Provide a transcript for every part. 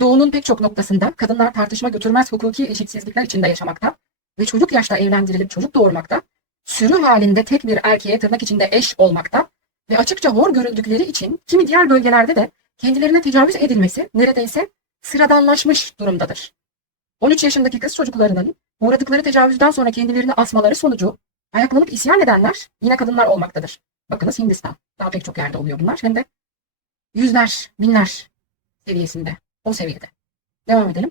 Doğunun pek çok noktasında kadınlar tartışma götürmez hukuki eşitsizlikler içinde yaşamakta ve çocuk yaşta evlendirilip çocuk doğurmakta, sürü halinde tek bir erkeğe tırnak içinde eş olmakta ve açıkça hor görüldükleri için kimi diğer bölgelerde de kendilerine tecavüz edilmesi neredeyse sıradanlaşmış durumdadır. 13 yaşındaki kız çocuklarının uğradıkları tecavüzden sonra kendilerini asmaları sonucu ayaklanıp isyan edenler yine kadınlar olmaktadır. Bakınız Hindistan. Daha pek çok yerde oluyor bunlar. Hem de yüzler, binler seviyesinde. O seviyede. Devam edelim.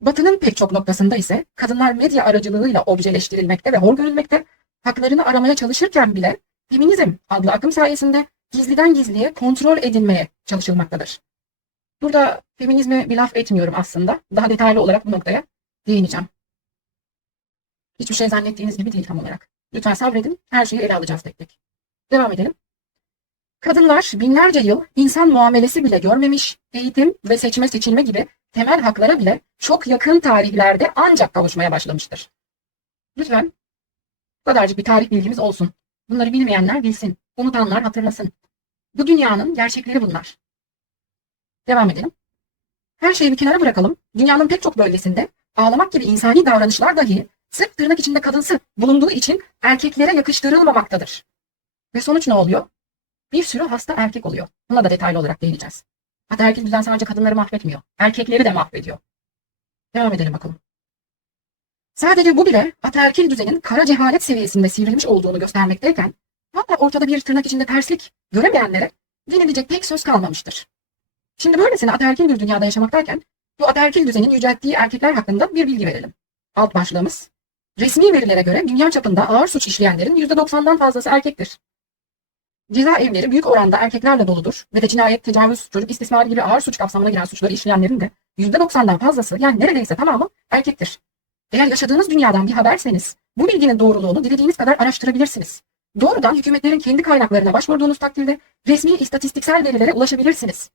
Batı'nın pek çok noktasında ise kadınlar medya aracılığıyla objeleştirilmekte ve hor görülmekte, haklarını aramaya çalışırken bile feminizm adlı akım sayesinde gizliden gizliye kontrol edilmeye çalışılmaktadır. Burada feminizme bir laf etmiyorum aslında. Daha detaylı olarak bu noktaya değineceğim. Hiçbir şey zannettiğiniz gibi değil tam olarak. Lütfen sabredin. Her şeyi ele alacağız tek tek. Devam edelim. Kadınlar binlerce yıl insan muamelesi bile görmemiş, eğitim ve seçme seçilme gibi temel haklara bile çok yakın tarihlerde ancak kavuşmaya başlamıştır. Lütfen bu kadarcık bir tarih bilgimiz olsun. Bunları bilmeyenler bilsin, unutanlar hatırlasın. Bu dünyanın gerçekleri bunlar. Devam edelim. Her şeyi bir kenara bırakalım. Dünyanın pek çok bölgesinde ağlamak gibi insani davranışlar dahi sırf tırnak içinde kadınsı bulunduğu için erkeklere yakıştırılmamaktadır. Ve sonuç ne oluyor? Bir sürü hasta erkek oluyor. Buna da detaylı olarak değineceğiz. Ataerkil düzen sadece kadınları mahvetmiyor. Erkekleri de mahvediyor. Devam edelim bakalım. Sadece bu bile ataerkil düzenin kara cehalet seviyesinde sivrilmiş olduğunu göstermekteyken, hatta ortada bir tırnak içinde terslik göremeyenlere denilecek pek söz kalmamıştır. Şimdi böylesine ataerkil bir dünyada yaşamaktayken, bu ataerkil düzenin yücelttiği erkekler hakkında bir bilgi verelim. Alt başlığımız, resmi verilere göre dünya çapında ağır suç işleyenlerin %90'dan fazlası erkektir. Cezaevleri büyük oranda erkeklerle doludur ve de cinayet, tecavüz, çocuk istismarı gibi ağır suç kapsamına giren suçları işleyenlerin de %90'dan fazlası, yani neredeyse tamamı erkektir. Eğer yaşadığınız dünyadan bir haberseniz bu bilginin doğruluğunu dilediğiniz kadar araştırabilirsiniz. Doğrudan hükümetlerin kendi kaynaklarına başvurduğunuz takdirde resmi istatistiksel verilere ulaşabilirsiniz.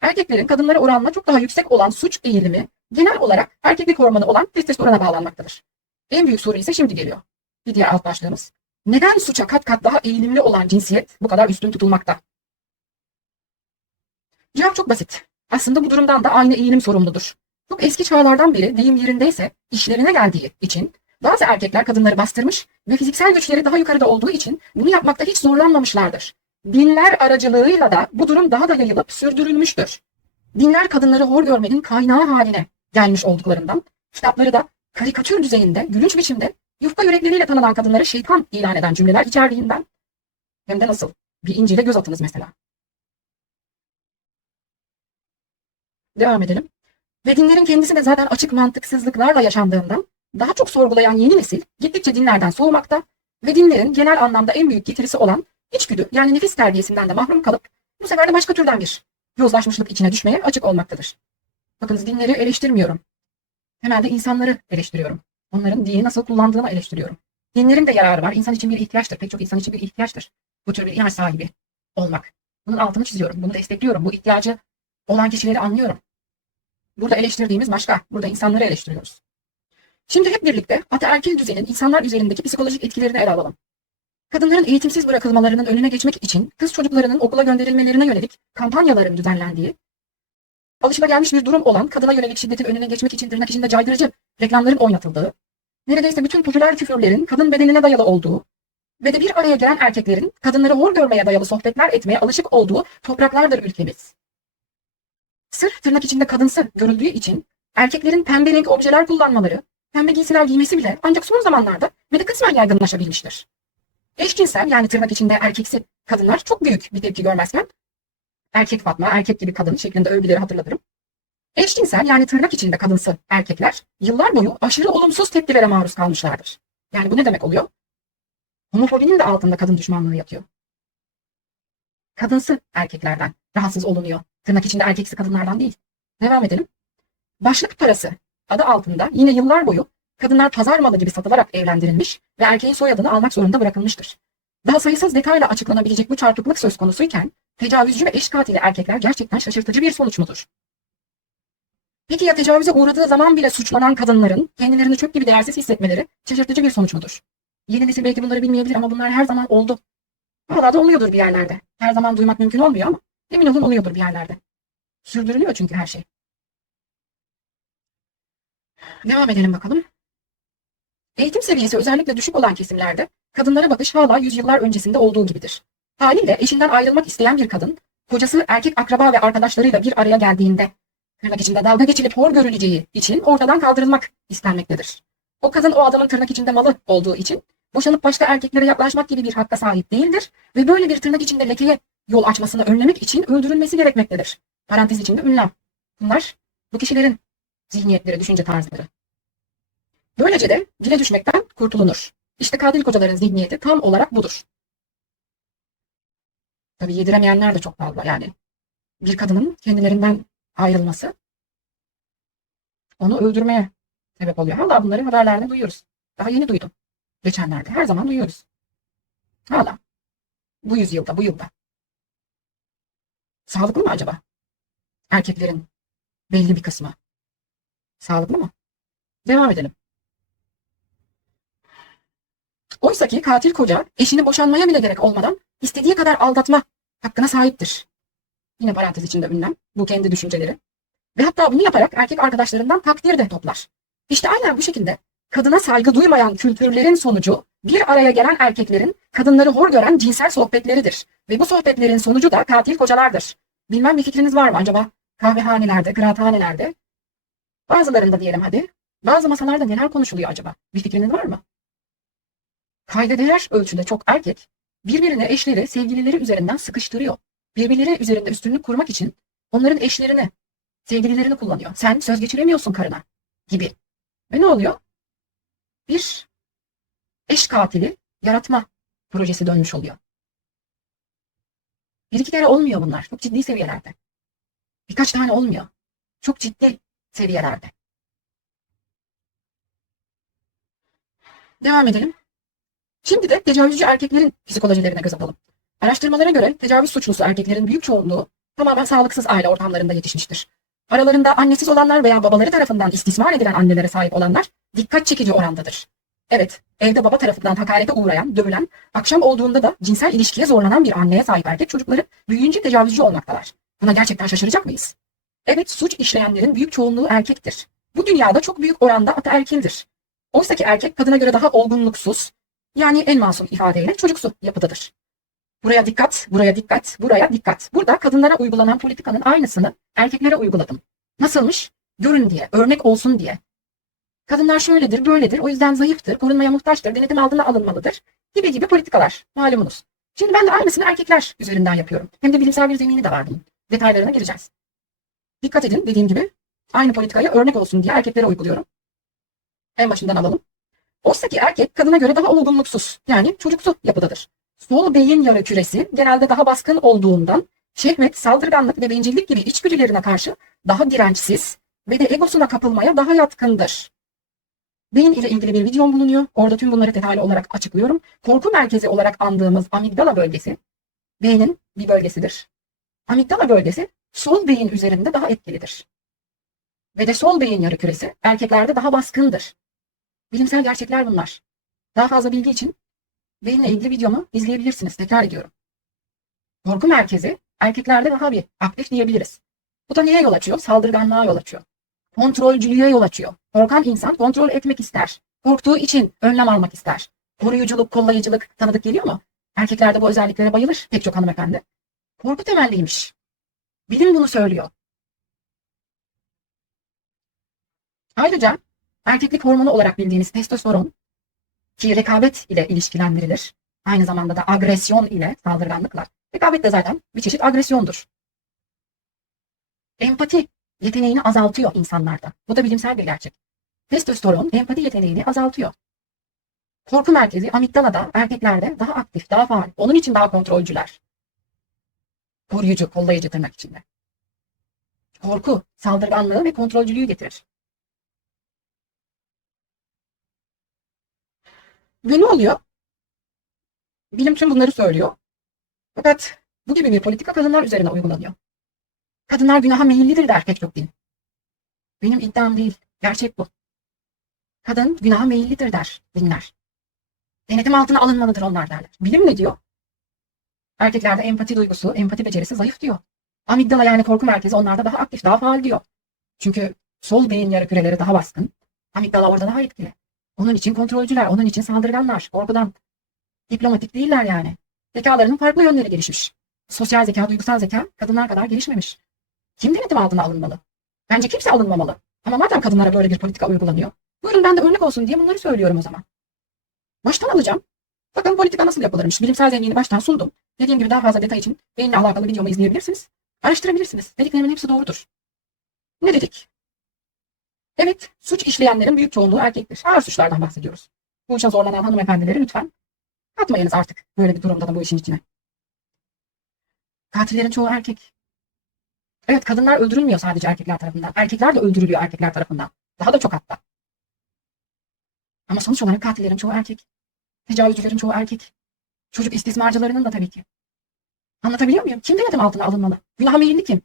Erkeklerin kadınlara oranla çok daha yüksek olan suç eğilimi genel olarak erkeklik hormonu olan testosterona bağlanmaktadır. En büyük soru ise şimdi geliyor. Bir diğer alt başlığımız. Neden suça kat kat daha eğilimli olan cinsiyet bu kadar üstün tutulmakta? Cevap çok basit. Aslında bu durumdan da aynı eğilim sorumludur. Çok eski çağlardan beri deyim yerindeyse işlerine geldiği için bazı erkekler kadınları bastırmış ve fiziksel güçleri daha yukarıda olduğu için bunu yapmakta hiç zorlanmamışlardır. Dinler aracılığıyla da bu durum daha da yayılıp sürdürülmüştür. Dinler kadınları hor görmenin kaynağı haline gelmiş olduklarından, kitapları da karikatür düzeyinde, gülünç biçimde yufka yürekleriyle tanınan kadınları şeytan ilan eden cümleler içerdiğinden, hem de nasıl? Bir İncil'e göz atınız mesela. Devam edelim. Ve dinlerin kendisi de zaten açık mantıksızlıklarla yaşandığından daha çok sorgulayan yeni nesil gittikçe dinlerden soğumakta ve dinlerin genel anlamda en büyük getirisi olan içgüdü yani nefis terbiyesinden de mahrum kalıp bu sefer de başka türden bir yozlaşmışlık içine düşmeye açık olmaktadır. Bakınız dinleri eleştirmiyorum. Temelde insanları eleştiriyorum. Onların dini nasıl kullandığını eleştiriyorum. Dinlerin de yararı var. İnsan için bir ihtiyaçtır. Pek çok insan için bir ihtiyaçtır. Bu tür bir inanç sahibi olmak. Bunun altını çiziyorum. Bunu destekliyorum. Bu ihtiyacı olan kişileri anlıyorum. Burada eleştirdiğimiz başka. Burada insanları eleştiriyoruz. Şimdi hep birlikte ataerkil düzenin insanlar üzerindeki psikolojik etkilerini ele alalım. Kadınların eğitimsiz bırakılmalarının önüne geçmek için kız çocuklarının okula gönderilmelerine yönelik kampanyaların düzenlendiği, alışılagelmiş bir durum olan kadına yönelik şiddetin önüne geçmek için tırnak içinde caydırıcı reklamların oynatıldığı, neredeyse bütün popüler küfürlerin kadın bedenine dayalı olduğu ve de bir araya gelen erkeklerin kadınları hor görmeye dayalı sohbetler etmeye alışık olduğu topraklardır ülkemiz. Sırf tırnak içinde kadınsı görüldüğü için erkeklerin pembe renk objeler kullanmaları, pembe giysiler giymesi bile ancak son zamanlarda ve de kısmen yaygınlaşabilmiştir. Eşcinsel yani tırnak içinde erkeksi kadınlar çok büyük bir tepki görmezken, erkek Fatma, erkek gibi kadın şeklinde övgüleri hatırlatırım. Eşcinsel yani tırnak içinde kadınsı erkekler yıllar boyu aşırı olumsuz tepkilere maruz kalmışlardır. Yani bu ne demek oluyor? Homofobinin de altında kadın düşmanlığı yatıyor. Kadınsı erkeklerden rahatsız olunuyor. Tırnak içinde erkeksi kadınlardan değil. Devam edelim. Başlık parası adı altında yine yıllar boyu kadınlar pazar malı gibi satılarak evlendirilmiş ve erkeğin soyadını almak zorunda bırakılmıştır. Daha sayısız detayla açıklanabilecek bu çarpıklık söz konusuyken tecavüzcü ve eş katili erkekler gerçekten şaşırtıcı bir sonuç mudur? Peki ya tecavüze uğradığı zaman bile suçlanan kadınların kendilerini çöp gibi değersiz hissetmeleri şaşırtıcı bir sonuç mudur? Yeni nesil belki bunları bilmeyebilir ama bunlar her zaman oldu. Hala da oluyordur bir yerlerde. Her zaman duymak mümkün olmuyor ama emin olun oluyordur bir yerlerde. Sürdürülüyor çünkü her şey. Devam edelim bakalım. Eğitim seviyesi özellikle düşük olan kesimlerde kadınlara bakış hala yüzyıllar öncesinde olduğu gibidir. Haliyle eşinden ayrılmak isteyen bir kadın, kocası erkek akraba ve arkadaşlarıyla bir araya geldiğinde tırnak içinde dalga geçilip hor görüleceği için ortadan kaldırılmak istenmektedir. O kadın o adamın tırnak içinde malı olduğu için boşanıp başka erkeklere yaklaşmak gibi bir hakka sahip değildir ve böyle bir tırnak içinde lekeye yol açmasını önlemek için öldürülmesi gerekmektedir. Parantez içinde ünlem. Bunlar bu kişilerin zihniyetleri, düşünce tarzları. Böylece de dile düşmekten kurtulunur. İşte katil kocaların zihniyeti tam olarak budur. Tabii yediremeyenler de çok fazla yani. Bir kadının kendilerinden ayrılması onu öldürmeye sebep oluyor. Hala bunları haberlerde duyuyoruz. Daha yeni duydum. Geçenlerde. Her zaman duyuyoruz. Hala. Bu yüzyılda, bu yılda. Sağlıklı mı acaba? Erkeklerin belli bir kısmı. Sağlıklı mı? Devam edelim. Oysa ki katil koca eşini boşanmaya bile gerek olmadan istediği kadar aldatma hakkına sahiptir. Yine parantez içinde ünlem. Bu kendi düşünceleri. Ve hatta bunu yaparak erkek arkadaşlarından takdir de toplar. İşte aynen bu şekilde kadına saygı duymayan kültürlerin sonucu bir araya gelen erkeklerin kadınları hor gören cinsel sohbetleridir. Ve bu sohbetlerin sonucu da katil kocalardır. Bilmem bir fikriniz var mı acaba? Kahvehanelerde, kıraathanelerde, bazılarında diyelim hadi, bazı masalarda neler konuşuluyor acaba? Bir fikriniz var mı? Kayda değer ölçüde çok erkek birbirine eşleri, sevgilileri üzerinden sıkıştırıyor. Birbirleri üzerinde üstünlük kurmak için onların eşlerini, sevgililerini kullanıyor. Sen söz geçiremiyorsun karına gibi. Ve ne oluyor? Bir eş katili yaratma projesi dönmüş oluyor. Bir iki kere olmuyor bunlar. Çok ciddi seviyelerde. Birkaç tane olmuyor. Çok ciddi seviyelerde. Devam edelim. Şimdi de tecavüzcü erkeklerin psikolojilerine göz atalım. Araştırmalara göre tecavüz suçlusu erkeklerin büyük çoğunluğu tamamen sağlıksız aile ortamlarında yetişmiştir. Aralarında annesiz olanlar veya babaları tarafından istismar edilen annelere sahip olanlar dikkat çekici orandadır. Evet, evde baba tarafından hakarete uğrayan, dövülen, akşam olduğunda da cinsel ilişkiye zorlanan bir anneye sahip erkek çocukları büyüyünce tecavüzcü olmaktalar. Buna gerçekten şaşıracak mıyız? Evet, suç işleyenlerin büyük çoğunluğu erkektir. Bu dünyada çok büyük oranda ataerkildir. Oysa ki erkek kadına göre daha olgunluksuz, yani en masum ifadeyle çocuksu yapıdadır. Buraya dikkat, buraya dikkat, buraya dikkat. Burada kadınlara uygulanan politikanın aynısını erkeklere uyguladım. Nasılmış? Görün diye, örnek olsun diye. Kadınlar şöyledir, böyledir, o yüzden zayıftır, korunmaya muhtaçtır, denetim altına alınmalıdır gibi gibi politikalar malumunuz. Şimdi ben de aynısını erkekler üzerinden yapıyorum. Hem de bilimsel bir zemini de var bunun. Detaylarına gireceğiz. Dikkat edin dediğim gibi aynı politikayı örnek olsun diye erkeklere uyguluyorum. En başından alalım. Oysa ki erkek kadına göre daha olgunluksuz, yani çocuksu yapıdadır. Sol beyin yarı küresi genelde daha baskın olduğundan şehvet, saldırganlık ve bencillik gibi içgüdülerine karşı daha dirençsiz ve de egosuna kapılmaya daha yatkındır. Beyin ile ilgili bir videom bulunuyor. Orada tüm bunları detaylı olarak açıklıyorum. Korku merkezi olarak andığımız amigdala bölgesi beynin bir bölgesidir. Amigdala bölgesi sol beyin üzerinde daha etkilidir. Ve de sol beyin yarı küresi erkeklerde daha baskındır. Bilimsel gerçekler bunlar. Daha fazla bilgi için beyinle ilgili videomu izleyebilirsiniz. Tekrar ediyorum. Korku merkezi erkeklerde daha bir aktif diyebiliriz. Bu da neye yol açıyor? Saldırganlığa yol açıyor. Kontrolcülüğe yol açıyor. Korkan insan kontrol etmek ister. Korktuğu için önlem almak ister. Koruyuculuk, kollayıcılık tanıdık geliyor mu? Erkeklerde bu özelliklere bayılır pek çok hanımefendi. Korku temelliymiş. Bilim bunu söylüyor. Ayrıca erkeklik hormonu olarak bildiğimiz testosteron ki rekabet ile ilişkilendirilir. Aynı zamanda da agresyon ile, saldırganlıkla. Rekabet de zaten bir çeşit agresyondur. Empati yeteneğini azaltıyor insanlarda. Bu da bilimsel bir gerçek. Testosteron empati yeteneğini azaltıyor. Korku merkezi amigdalada erkeklerde daha aktif, daha faal. Onun için daha kontrolcüler. Koruyucu, kollayıcı tırnak içinde. Korku, saldırganlığı ve kontrolcülüğü getirir. Ve ne oluyor? Bilim tüm bunları söylüyor. Fakat bu gibi bir politika kadınlar üzerine uygulanıyor. Kadınlar günaha meyillidir der pek çok din. Benim iddiam değil. Gerçek bu. Kadın günaha meyillidir der dinler. Denetim altına alınmalıdır onlar derler. Bilim ne diyor? Erkeklerde empati duygusu, empati becerisi zayıf diyor. Amigdala yani korku merkezi onlarda daha aktif, daha faal diyor. Çünkü sol beyin yarı küreleri daha baskın. Amigdala orada daha etkili. Onun için kontrolcüler, onun için saldırganlar, korkudan. Diplomatik değiller yani. Zekalarının farklı yönleri gelişmiş. Sosyal zeka, duygusal zeka kadınlar kadar gelişmemiş. Kim denetim altına alınmalı? Bence kimse alınmamalı. Ama madem kadınlara böyle bir politika uygulanıyor, buyurun ben de örnek olsun diye bunları söylüyorum o zaman. Baştan alacağım. Bakın politika nasıl yapılırmış. Bilimsel zemini baştan sundum. Dediğim gibi daha fazla detay için benimle alakalı videomu izleyebilirsiniz. Araştırabilirsiniz. Dediklerimin hepsi doğrudur. Ne dedik? Evet, suç işleyenlerin büyük çoğunluğu erkektir. Ağır suçlardan bahsediyoruz. Bu işe zorlanan hanımefendileri lütfen atmayınız artık böyle bir durumda da bu işin içine. Katillerin çoğu erkek. Evet, kadınlar öldürülmüyor sadece erkekler tarafından. Erkekler de öldürülüyor erkekler tarafından. Daha da çok hatta. Ama sonuç olarak katillerin çoğu erkek. Tecavüzcülerin çoğu erkek. Çocuk istismarcılarının da tabii ki. Anlatabiliyor muyum? Kim denetim altına alınmalı? Günaha meyilli kim?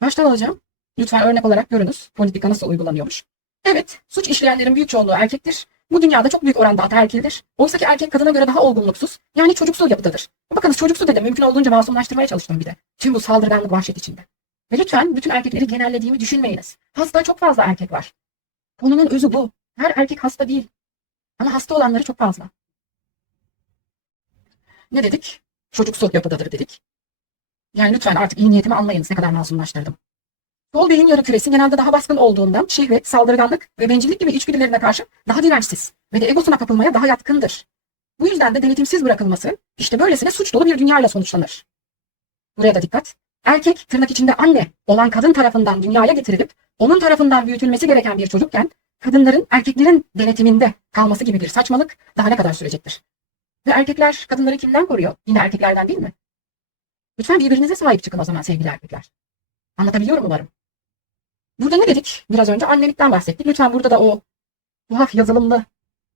Baştan alacağım. Lütfen örnek olarak görünüz. Politika nasıl uygulanıyormuş. Evet, suç işleyenlerin büyük çoğunluğu erkektir. Bu dünyada çok büyük oranda ataerkildir. Oysa ki erkek kadına göre daha olgunluksuz, yani çocuksu yapıdadır. Bakınız çocuksu dedim, mümkün olduğunca masumlaştırmaya çalıştım bir de. Tüm bu saldırganlık vahşet içinde. Ve lütfen bütün erkekleri genellediğimi düşünmeyiniz. Hasta çok fazla erkek var. Konunun özü bu. Her erkek hasta değil. Ama hasta olanları çok fazla. Ne dedik? Çocuksu yapıdadır dedik. Yani lütfen artık iyi niyetimi anlayınız ne kadar masumlaştırdım. Sol beyin yarı küresi genelde daha baskın olduğundan şehvet, saldırganlık ve bencillik gibi içgüdülerine karşı daha dirençsiz ve de egosuna kapılmaya daha yatkındır. Bu yüzden de denetimsiz bırakılması işte böylesine suç dolu bir dünyayla sonuçlanır. Buraya da dikkat. Erkek tırnak içinde anne olan kadın tarafından dünyaya getirilip onun tarafından büyütülmesi gereken bir çocukken kadınların erkeklerin denetiminde kalması gibi bir saçmalık daha ne kadar sürecektir? Ve erkekler kadınları kimden koruyor? Yine erkeklerden değil mi? Lütfen birbirinize sahip çıkın o zaman sevgili erkekler. Anlatabiliyorum umarım. Burada ne dedik? Biraz önce annelikten bahsettik. Lütfen burada da o tuhaf yazılımlı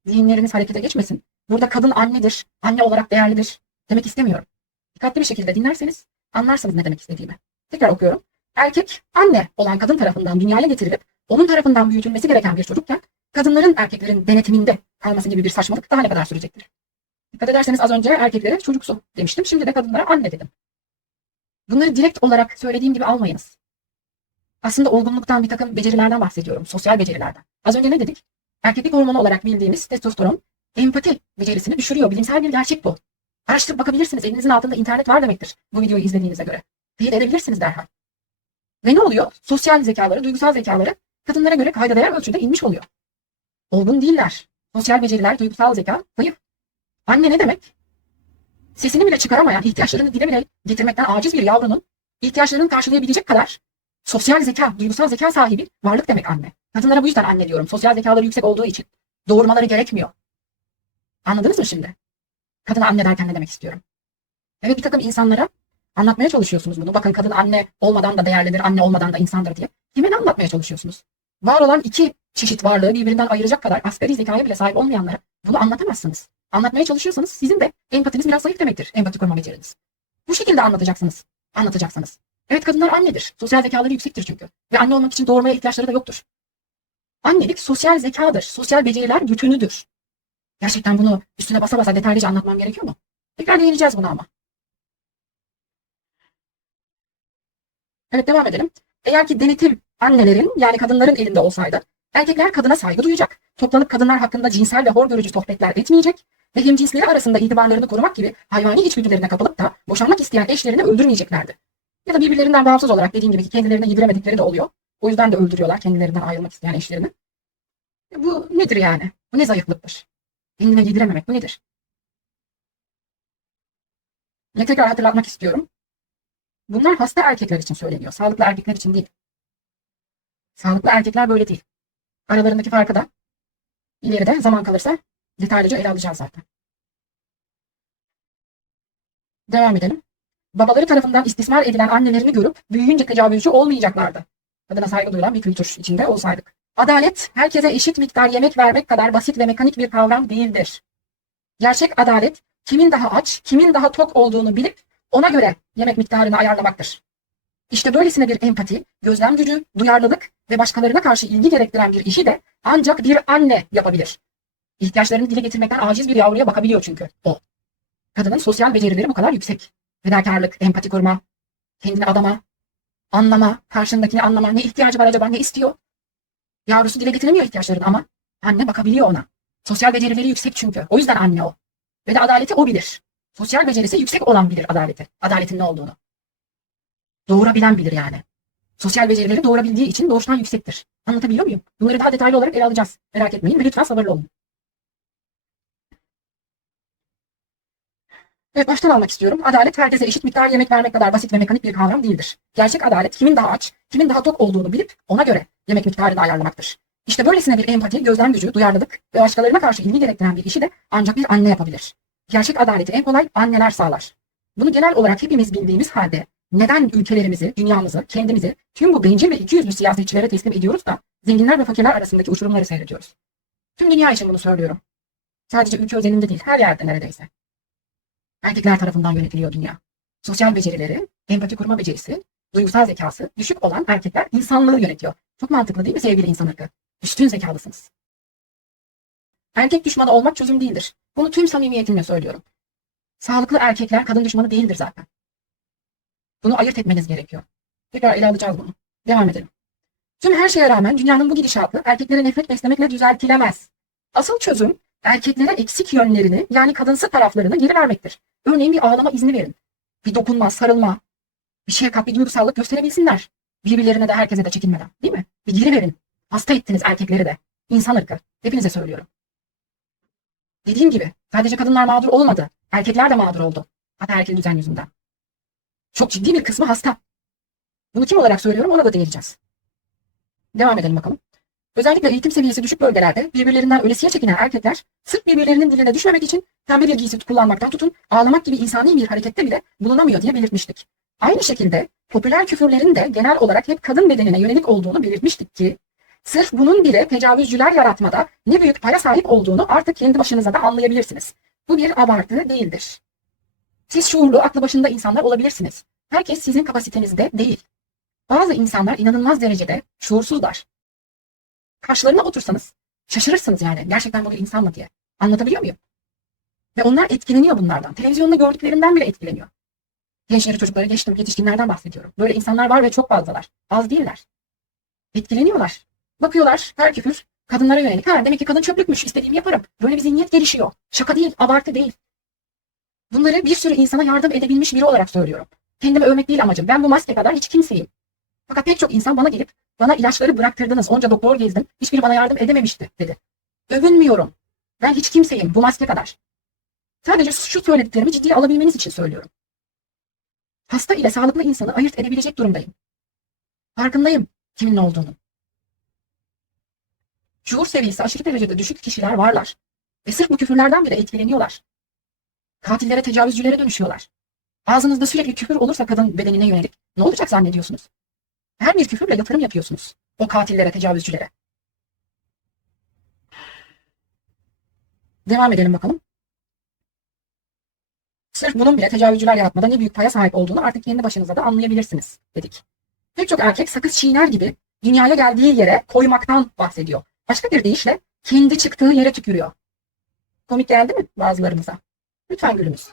zihinleriniz harekete geçmesin. Burada kadın annedir, anne olarak değerlidir demek istemiyorum. Dikkatli bir şekilde dinlerseniz anlarsınız ne demek istediğimi. Tekrar okuyorum. Erkek anne olan kadın tarafından dünyaya getirilip onun tarafından büyütülmesi gereken bir çocukken kadınların erkeklerin denetiminde kalması gibi bir saçmalık daha ne kadar sürecektir? Dikkat ederseniz az önce erkeklere çocuksu demiştim. Şimdi de kadınlara anne dedim. Bunları direkt olarak söylediğim gibi almayınız. Aslında olgunluktan bir takım becerilerden bahsediyorum. Sosyal becerilerden. Az önce ne dedik? Erkeklik hormonu olarak bildiğimiz testosteron empati becerisini düşürüyor. Bilimsel bir gerçek bu. Araştırıp bakabilirsiniz. Elinizin altında internet var demektir. Bu videoyu izlediğinize göre. Teyit edebilirsiniz derhal. Ve ne oluyor? Sosyal zekaları, duygusal zekaları kadınlara göre kayda değer ölçüde inmiş oluyor. Olgun değiller. Sosyal beceriler, duygusal zeka zayıf. Anne ne demek? Sesini bile çıkaramayan, ihtiyaçlarını dile bile getirmekten aciz bir yavrunun ihtiyaçlarını karşılayabilecek kadar sosyal zeka, duygusal zeka sahibi varlık demek anne. Kadınlara bu yüzden anne diyorum. Sosyal zekaları yüksek olduğu için. Doğurmaları gerekmiyor. Anladınız mı şimdi? Kadına anne derken ne demek istiyorum? Evet, bir takım insanlara anlatmaya çalışıyorsunuz bunu. Bakın kadın anne olmadan da değerlidir, anne olmadan da insandır diye. Kime ne anlatmaya çalışıyorsunuz? Var olan iki çeşit varlığı birbirinden ayıracak kadar asgari zekaya bile sahip olmayanlara bunu anlatamazsınız. Anlatmaya çalışıyorsanız sizin de empatiniz biraz zayıf demektir. Empati kurma beceriniz. Bu şekilde anlatacaksınız. Anlatacaksınız. Evet, kadınlar annedir. Sosyal zekaları yüksektir çünkü. Ve anne olmak için doğurmaya ihtiyaçları da yoktur. Annelik sosyal zekadır. Sosyal beceriler bütünüdür. Gerçekten bunu üstüne basa basa detaylıca anlatmam gerekiyor mu? Tekrar değineceğiz buna ama. Evet, devam edelim. Eğer ki denetim annelerin yani kadınların elinde olsaydı erkekler kadına saygı duyacak. Toplanıp kadınlar hakkında cinsel ve hor görücü sohbetler etmeyecek. Ve hemcinsleri arasında itibarlarını korumak gibi hayvani içgüdülerine kapılıp da boşanmak isteyen eşlerini öldürmeyeceklerdi. Ya da birbirlerinden bağımsız olarak dediğim gibi kendilerine yediremedikleri de oluyor. O yüzden de öldürüyorlar kendilerinden ayrılmak isteyen eşlerini. Bu nedir yani? Bu ne zayıflıktır? Kendine yedirememek bu nedir? Yine tekrar hatırlatmak istiyorum. Bunlar hasta erkekler için söyleniyor. Sağlıklı erkekler için değil. Sağlıklı erkekler böyle değil. Aralarındaki farkı da ileride zaman kalırsa detaylıca ele alacağız zaten. Devam edelim. Babaları tarafından istismar edilen annelerini görüp büyüyünce tecavüzcü olmayacaklardı. Kadına saygı duyulan bir kültür içinde olsaydık. Adalet, herkese eşit miktar yemek vermek kadar basit ve mekanik bir kavram değildir. Gerçek adalet, kimin daha aç, kimin daha tok olduğunu bilip ona göre yemek miktarını ayarlamaktır. İşte böylesine bir empati, gözlem gücü, duyarlılık ve başkalarına karşı ilgi gerektiren bir işi de ancak bir anne yapabilir. İhtiyaçlarını dile getirmekten aciz bir yavruya bakabiliyor çünkü o. Kadının sosyal becerileri bu kadar yüksek. Fedakarlık, empati kurma, kendini adama, anlama, karşındakini anlama, ne ihtiyacı var acaba, ne istiyor? Yavrusu dile getiremiyor ihtiyaçlarını ama anne bakabiliyor ona. Sosyal becerileri yüksek çünkü. O yüzden anne o. Ve de adaleti o bilir. Sosyal becerisi yüksek olan bilir adaleti. Adaletin ne olduğunu. Doğurabilen bilir yani. Sosyal becerileri doğurabildiği için doğuştan yüksektir. Anlatabiliyor muyum? Bunları daha detaylı olarak ele alacağız. Merak etmeyin ve lütfen sabırlı olun. Evet, baştan almak istiyorum. Adalet herkese eşit miktar yemek vermek kadar basit ve mekanik bir kavram değildir. Gerçek adalet kimin daha aç, kimin daha tok olduğunu bilip ona göre yemek miktarını ayarlamaktır. İşte böylesine bir empati, gözlem gücü, duyarlılık ve başkalarına karşı ilgi gerektiren bir işi de ancak bir anne yapabilir. Gerçek adaleti en kolay anneler sağlar. Bunu genel olarak hepimiz bildiğimiz halde neden ülkelerimizi, dünyamızı, kendimizi tüm bu bencil ve ikiyüzlü siyasetçilere teslim ediyoruz da zenginler ve fakirler arasındaki uçurumları seyrediyoruz? Tüm dünya için bunu söylüyorum. Sadece ülke özelinde değil, her yerde neredeyse. Erkekler tarafından yönetiliyor dünya. Sosyal becerileri, empati kurma becerisi, duygusal zekası düşük olan erkekler insanlığı yönetiyor. Çok mantıklı değil mi sevgili insan ırkı? Üstün zekalısınız. Erkek düşmanı olmak çözüm değildir. Bunu tüm samimiyetimle söylüyorum. Sağlıklı erkekler kadın düşmanı değildir zaten. Bunu ayırt etmeniz gerekiyor. Tekrar ele alacağız bunu. Devam edelim. Tüm her şeye rağmen dünyanın bu gidişatı erkeklere nefret beslemekle düzeltilemez. Asıl çözüm erkeklere eksik yönlerini yani kadınsı taraflarını geri vermektir. Örneğin bir ağlama izni verin. Bir dokunma, sarılma, bir şefkat, bir duygusallık gösterebilsinler. Birbirlerine de herkese de çekinmeden. Değil mi? Bir geri verin. Hasta ettiniz erkekleri de. İnsan ırkı. Hepinize söylüyorum. Dediğim gibi sadece kadınlar mağdur olmadı. Erkekler de mağdur oldu. Ataerkil düzen yüzünden. Çok ciddi bir kısmı hasta. Bunu kim olarak söylüyorum ona da değineceğiz. Devam edelim bakalım. Özellikle eğitim seviyesi düşük bölgelerde birbirlerinden ölesiye çekinen erkekler sırf birbirlerinin diline düşmemek için pembe bir giysi kullanmaktan tutun ağlamak gibi insani bir harekette bile bulunamıyor diye belirtmiştik. Aynı şekilde popüler küfürlerin de genel olarak hep kadın bedenine yönelik olduğunu belirtmiştik ki sırf bunun bile tecavüzcüler yaratmada ne büyük paya sahip olduğunu artık kendi başınıza da anlayabilirsiniz. Bu bir abartı değildir. Siz şuurlu, aklı başında insanlar olabilirsiniz. Herkes sizin kapasitenizde değil. Bazı insanlar inanılmaz derecede şuursuzlar. Karşılarına otursanız şaşırırsınız yani. Gerçekten bu bir insan mı diye. Anlatabiliyor muyum? Ve onlar etkileniyor bunlardan. Televizyonda gördüklerinden bile etkileniyor. Gençleri, çocukları geçtim, yetişkinlerden bahsediyorum. Böyle insanlar var ve çok fazlalar. Az değiller. Etkileniyorlar. Bakıyorlar her küfür kadınlara yönelik. Ha, demek ki kadın çöplükmüş, istediğimi yaparım. Böyle bir zihniyet gelişiyor. Şaka değil, abartı değil. Bunları bir sürü insana yardım edebilmiş biri olarak söylüyorum. Kendimi övmek değil amacım. Ben bu maske kadar hiç kimseyim. Fakat pek çok insan bana gelip bana ilaçları bıraktırdınız. Onca doktor gezdim. Hiçbiri bana yardım edememişti dedi. Övünmüyorum. Ben hiç kimseyim bu maske kadar. Sadece şu söylediklerimi ciddiye alabilmeniz için söylüyorum. Hasta ile sağlıklı insanı ayırt edebilecek durumdayım. Farkındayım kimin ne olduğunu. Şuur seviyesi aşırı derecede düşük kişiler varlar. Ve sırf bu küfürlerden bile etkileniyorlar. Katillere, tecavüzcülere dönüşüyorlar. Ağzınızda sürekli küfür olursa kadın bedenine yönelik ne olacak zannediyorsunuz? Her bir küfürle yatırım yapıyorsunuz. O katillere, tecavüzcülere. Devam edelim bakalım. Sırf bunun bile tecavüzcüler yaratmada ne büyük paya sahip olduğunu artık kendi başınıza da anlayabilirsiniz dedik. Pek çok erkek sakız çiğner gibi dünyaya geldiği yere koymaktan bahsediyor. Başka bir deyişle kendi çıktığı yere tükürüyor. Komik geldi mi bazılarınıza? Lütfen gülünüz.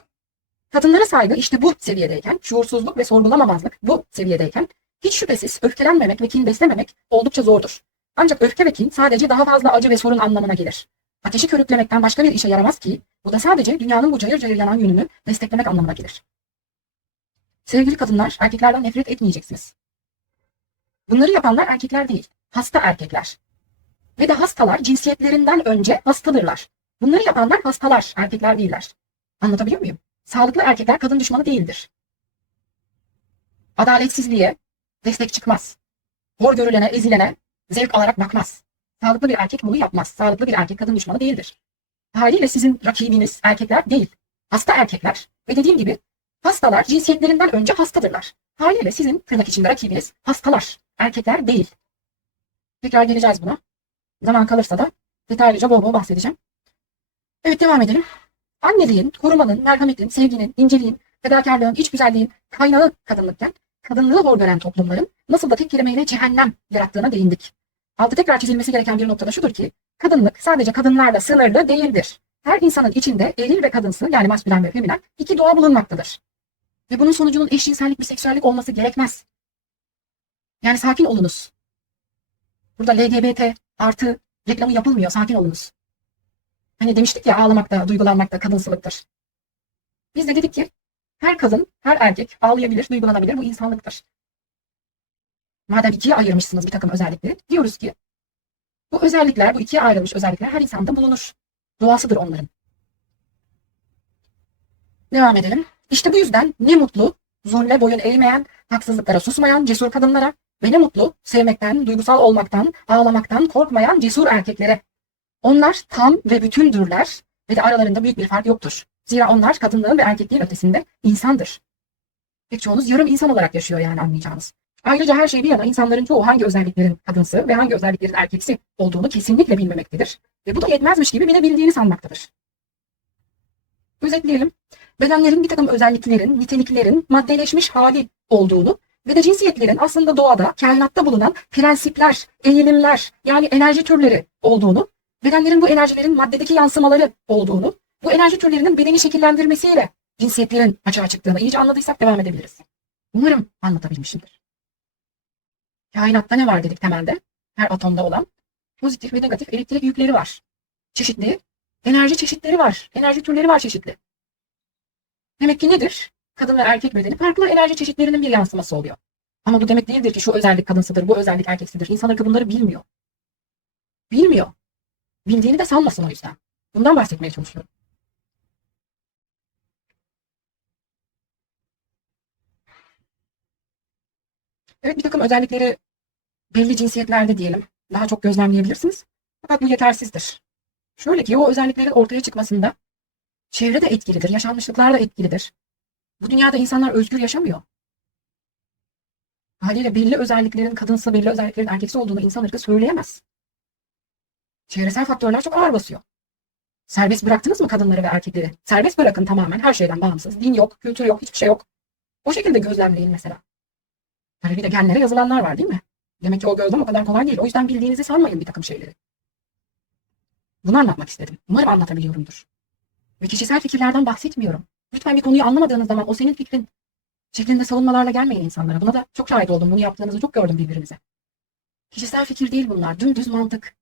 Kadınlara saygı işte bu seviyedeyken, şuursuzluk ve sorgulamamazlık bu seviyedeyken hiç şüphesiz öfkelenmemek ve kin beslememek oldukça zordur. Ancak öfke ve kin sadece daha fazla acı ve sorun anlamına gelir. Ateşi körüklemekten başka bir işe yaramaz ki bu da sadece dünyanın bu cayır cayır yanan yönünü desteklemek anlamına gelir. Sevgili kadınlar, erkeklerden nefret etmeyeceksiniz. Bunları yapanlar erkekler değil, hasta erkekler. Ve de hastalar cinsiyetlerinden önce hastadırlar. Bunları yapanlar hastalar, erkekler değiller. Anlatabiliyor muyum? Sağlıklı erkekler kadın düşmanı değildir. Adaletsizliğe destek çıkmaz. Hor görülene, ezilene zevk alarak bakmaz. Sağlıklı bir erkek bunu yapmaz. Sağlıklı bir erkek kadın düşmanı değildir. Haliyle sizin rakibiniz erkekler değil. Hasta erkekler. Ve dediğim gibi hastalar cinsiyetlerinden önce hastadırlar. Haliyle sizin tırnak içinde rakibiniz hastalar. Erkekler değil. Tekrar geleceğiz buna. Zaman kalırsa da detaylıca bol bol bahsedeceğim. Evet, devam edelim. Anneliğin, korumanın, merhametin, sevginin, inceliğin, fedakarlığın, iç güzelliğin kaynağı kadınlıkken kadınlığı hor gören toplumların nasıl da tek kelimeyle cehennem yarattığına değindik. Altı tekrar çizilmesi gereken bir nokta da şudur ki kadınlık sadece kadınlarla sınırlı değildir. Her insanın içinde eril ve kadınsı yani maskülen ve feminen iki doğa bulunmaktadır. Ve bunun sonucunun eşcinsellik bir seksüellik olması gerekmez. Yani sakin olunuz. Burada LGBT Artı reklamı yapılmıyor. Sakin olunuz. Hani demiştik ya, ağlamakta, duygulanmakta kadınsılıktır. Biz de dedik ki her kadın, her erkek ağlayabilir, duygulanabilir. Bu insanlıktır. Madem ikiye ayırmışsınız bir takım özellikleri, diyoruz ki bu özellikler, bu ikiye ayrılmış özellikler her insanda bulunur. Doğasıdır onların. Devam edelim. İşte bu yüzden ne mutlu zulme boyun eğmeyen, haksızlıklara susmayan cesur kadınlara ve ne mutlu sevmekten, duygusal olmaktan, ağlamaktan korkmayan cesur erkeklere. Onlar tam ve bütündürler ve de aralarında büyük bir fark yoktur. Zira onlar kadınlığın ve erkekliğin ötesinde insandır. Pek çoğunuz yarım insan olarak yaşıyor yani, anlayacağınız. Ayrıca her şey bir yana insanların çoğu hangi özelliklerin kadınsı ve hangi özelliklerin erkeksi olduğunu kesinlikle bilmemektedir. Ve bu da yetmezmiş gibi bilebildiğini sanmaktadır. Özetleyelim. Bedenlerin bir takım özelliklerin, niteliklerin maddeleşmiş hali olduğunu ve de cinsiyetlerin aslında doğada, kainatta bulunan prensipler, eğilimler yani enerji türleri olduğunu, bedenlerin bu enerjilerin maddedeki yansımaları olduğunu, bu enerji türlerinin bedeni şekillendirmesiyle cinsiyetlerin açığa çıktığını iyice anladıysak devam edebiliriz. Umarım anlatabilmişimdir. Kainatta ne var dedik temelde? Her atomda olan pozitif ve negatif elektrik yükleri var. Çeşitli enerji çeşitleri var. Enerji türleri var çeşitli. Demek ki nedir? Kadın ve erkek bedeni farklı enerji çeşitlerinin bir yansıması oluyor. Ama bu demek değildir ki şu özellik kadınsıdır, bu özellik erkeksidir. İnsanlar bunları bilmiyor. Bilmiyor. Bildiğini de sanmasın o yüzden. Bundan bahsetmeye çalışıyorum. Evet, bir takım özellikleri belli cinsiyetlerde diyelim daha çok gözlemleyebilirsiniz. Fakat bu yetersizdir. Şöyle ki o özelliklerin ortaya çıkmasında çevre de etkilidir, yaşanmışlıklar da etkilidir. Bu dünyada insanlar özgür yaşamıyor. Haliyle belli özelliklerin kadınsı, belli özelliklerin erkeksi olduğunu insan ırkı söyleyemez. Çevresel faktörler çok ağır basıyor. Serbest bıraktınız mı kadınları ve erkekleri? Serbest bırakın tamamen, her şeyden bağımsız. Din yok, kültür yok, hiçbir şey yok. O şekilde gözlemleyin mesela. Tabii bir de genlere yazılanlar var değil mi? Demek ki o gözlem o kadar kolay değil. O yüzden bildiğinizi sanmayın bir takım şeyleri. Bunu anlatmak istedim. Umarım anlatabiliyorumdur. Ve kişisel fikirlerden bahsetmiyorum. Lütfen bir konuyu anlamadığınız zaman o senin fikrin şeklinde savunmalarla gelmeyin insanlara. Buna da çok şahit oldum. Bunu yaptığınızı çok gördüm birbirinize. Kişisel fikir değil bunlar. Dümdüz mantık.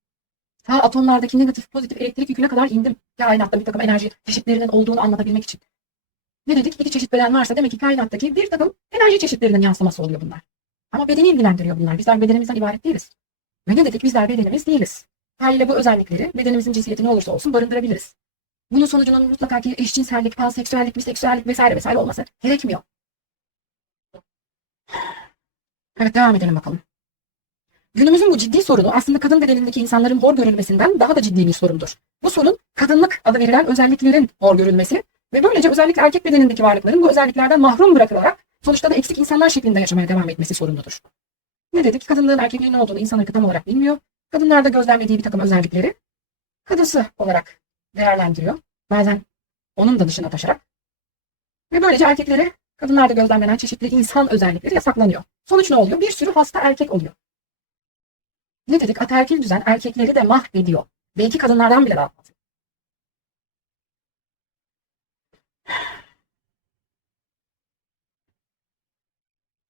Ta atomlardaki negatif pozitif elektrik yüküne kadar indim. Kainatta bir takım enerji çeşitlerinin olduğunu anlatabilmek için. Ne dedik? İki çeşit beden varsa demek ki kainattaki bir takım enerji çeşitlerinin yansıması oluyor bunlar. Ama bedeni ilgilendiriyor bunlar. Bizler bedenimizden ibaret değiliz. Ve ne dedik? Bizler bedenimiz değiliz. Haliyle bu özellikleri bedenimizin cinsiyeti ne olursa olsun barındırabiliriz. Bunun sonucunun mutlaka ki eşcinsellik, panseksüellik, biseksüellik vesaire vesaire olması gerekmiyor. Evet, devam edelim bakalım. Günümüzün bu ciddi sorunu aslında kadın bedenindeki insanların hor görülmesinden daha da ciddi bir sorundur. Bu sorun kadınlık adı verilen özelliklerin hor görülmesi ve böylece özellikle erkek bedenindeki varlıkların bu özelliklerden mahrum bırakılarak sonuçta da eksik insanlar şeklinde yaşamaya devam etmesi sorunudur. Ne dedik? Kadınlığın erkekliğin ne olduğunu insan ırkı tam olarak bilmiyor. Kadınlarda gözlemlediği bir takım özellikleri kadınsı olarak değerlendiriyor. Bazen onun da dışına taşarak. Ve böylece erkeklere kadınlarda gözlemlenen çeşitli insan özellikleri yasaklanıyor. Sonuç ne oluyor? Bir sürü hasta erkek oluyor. Ne dedik? Ataerkil düzen erkekleri de mahvediyor. Belki kadınlardan bile daha fazla.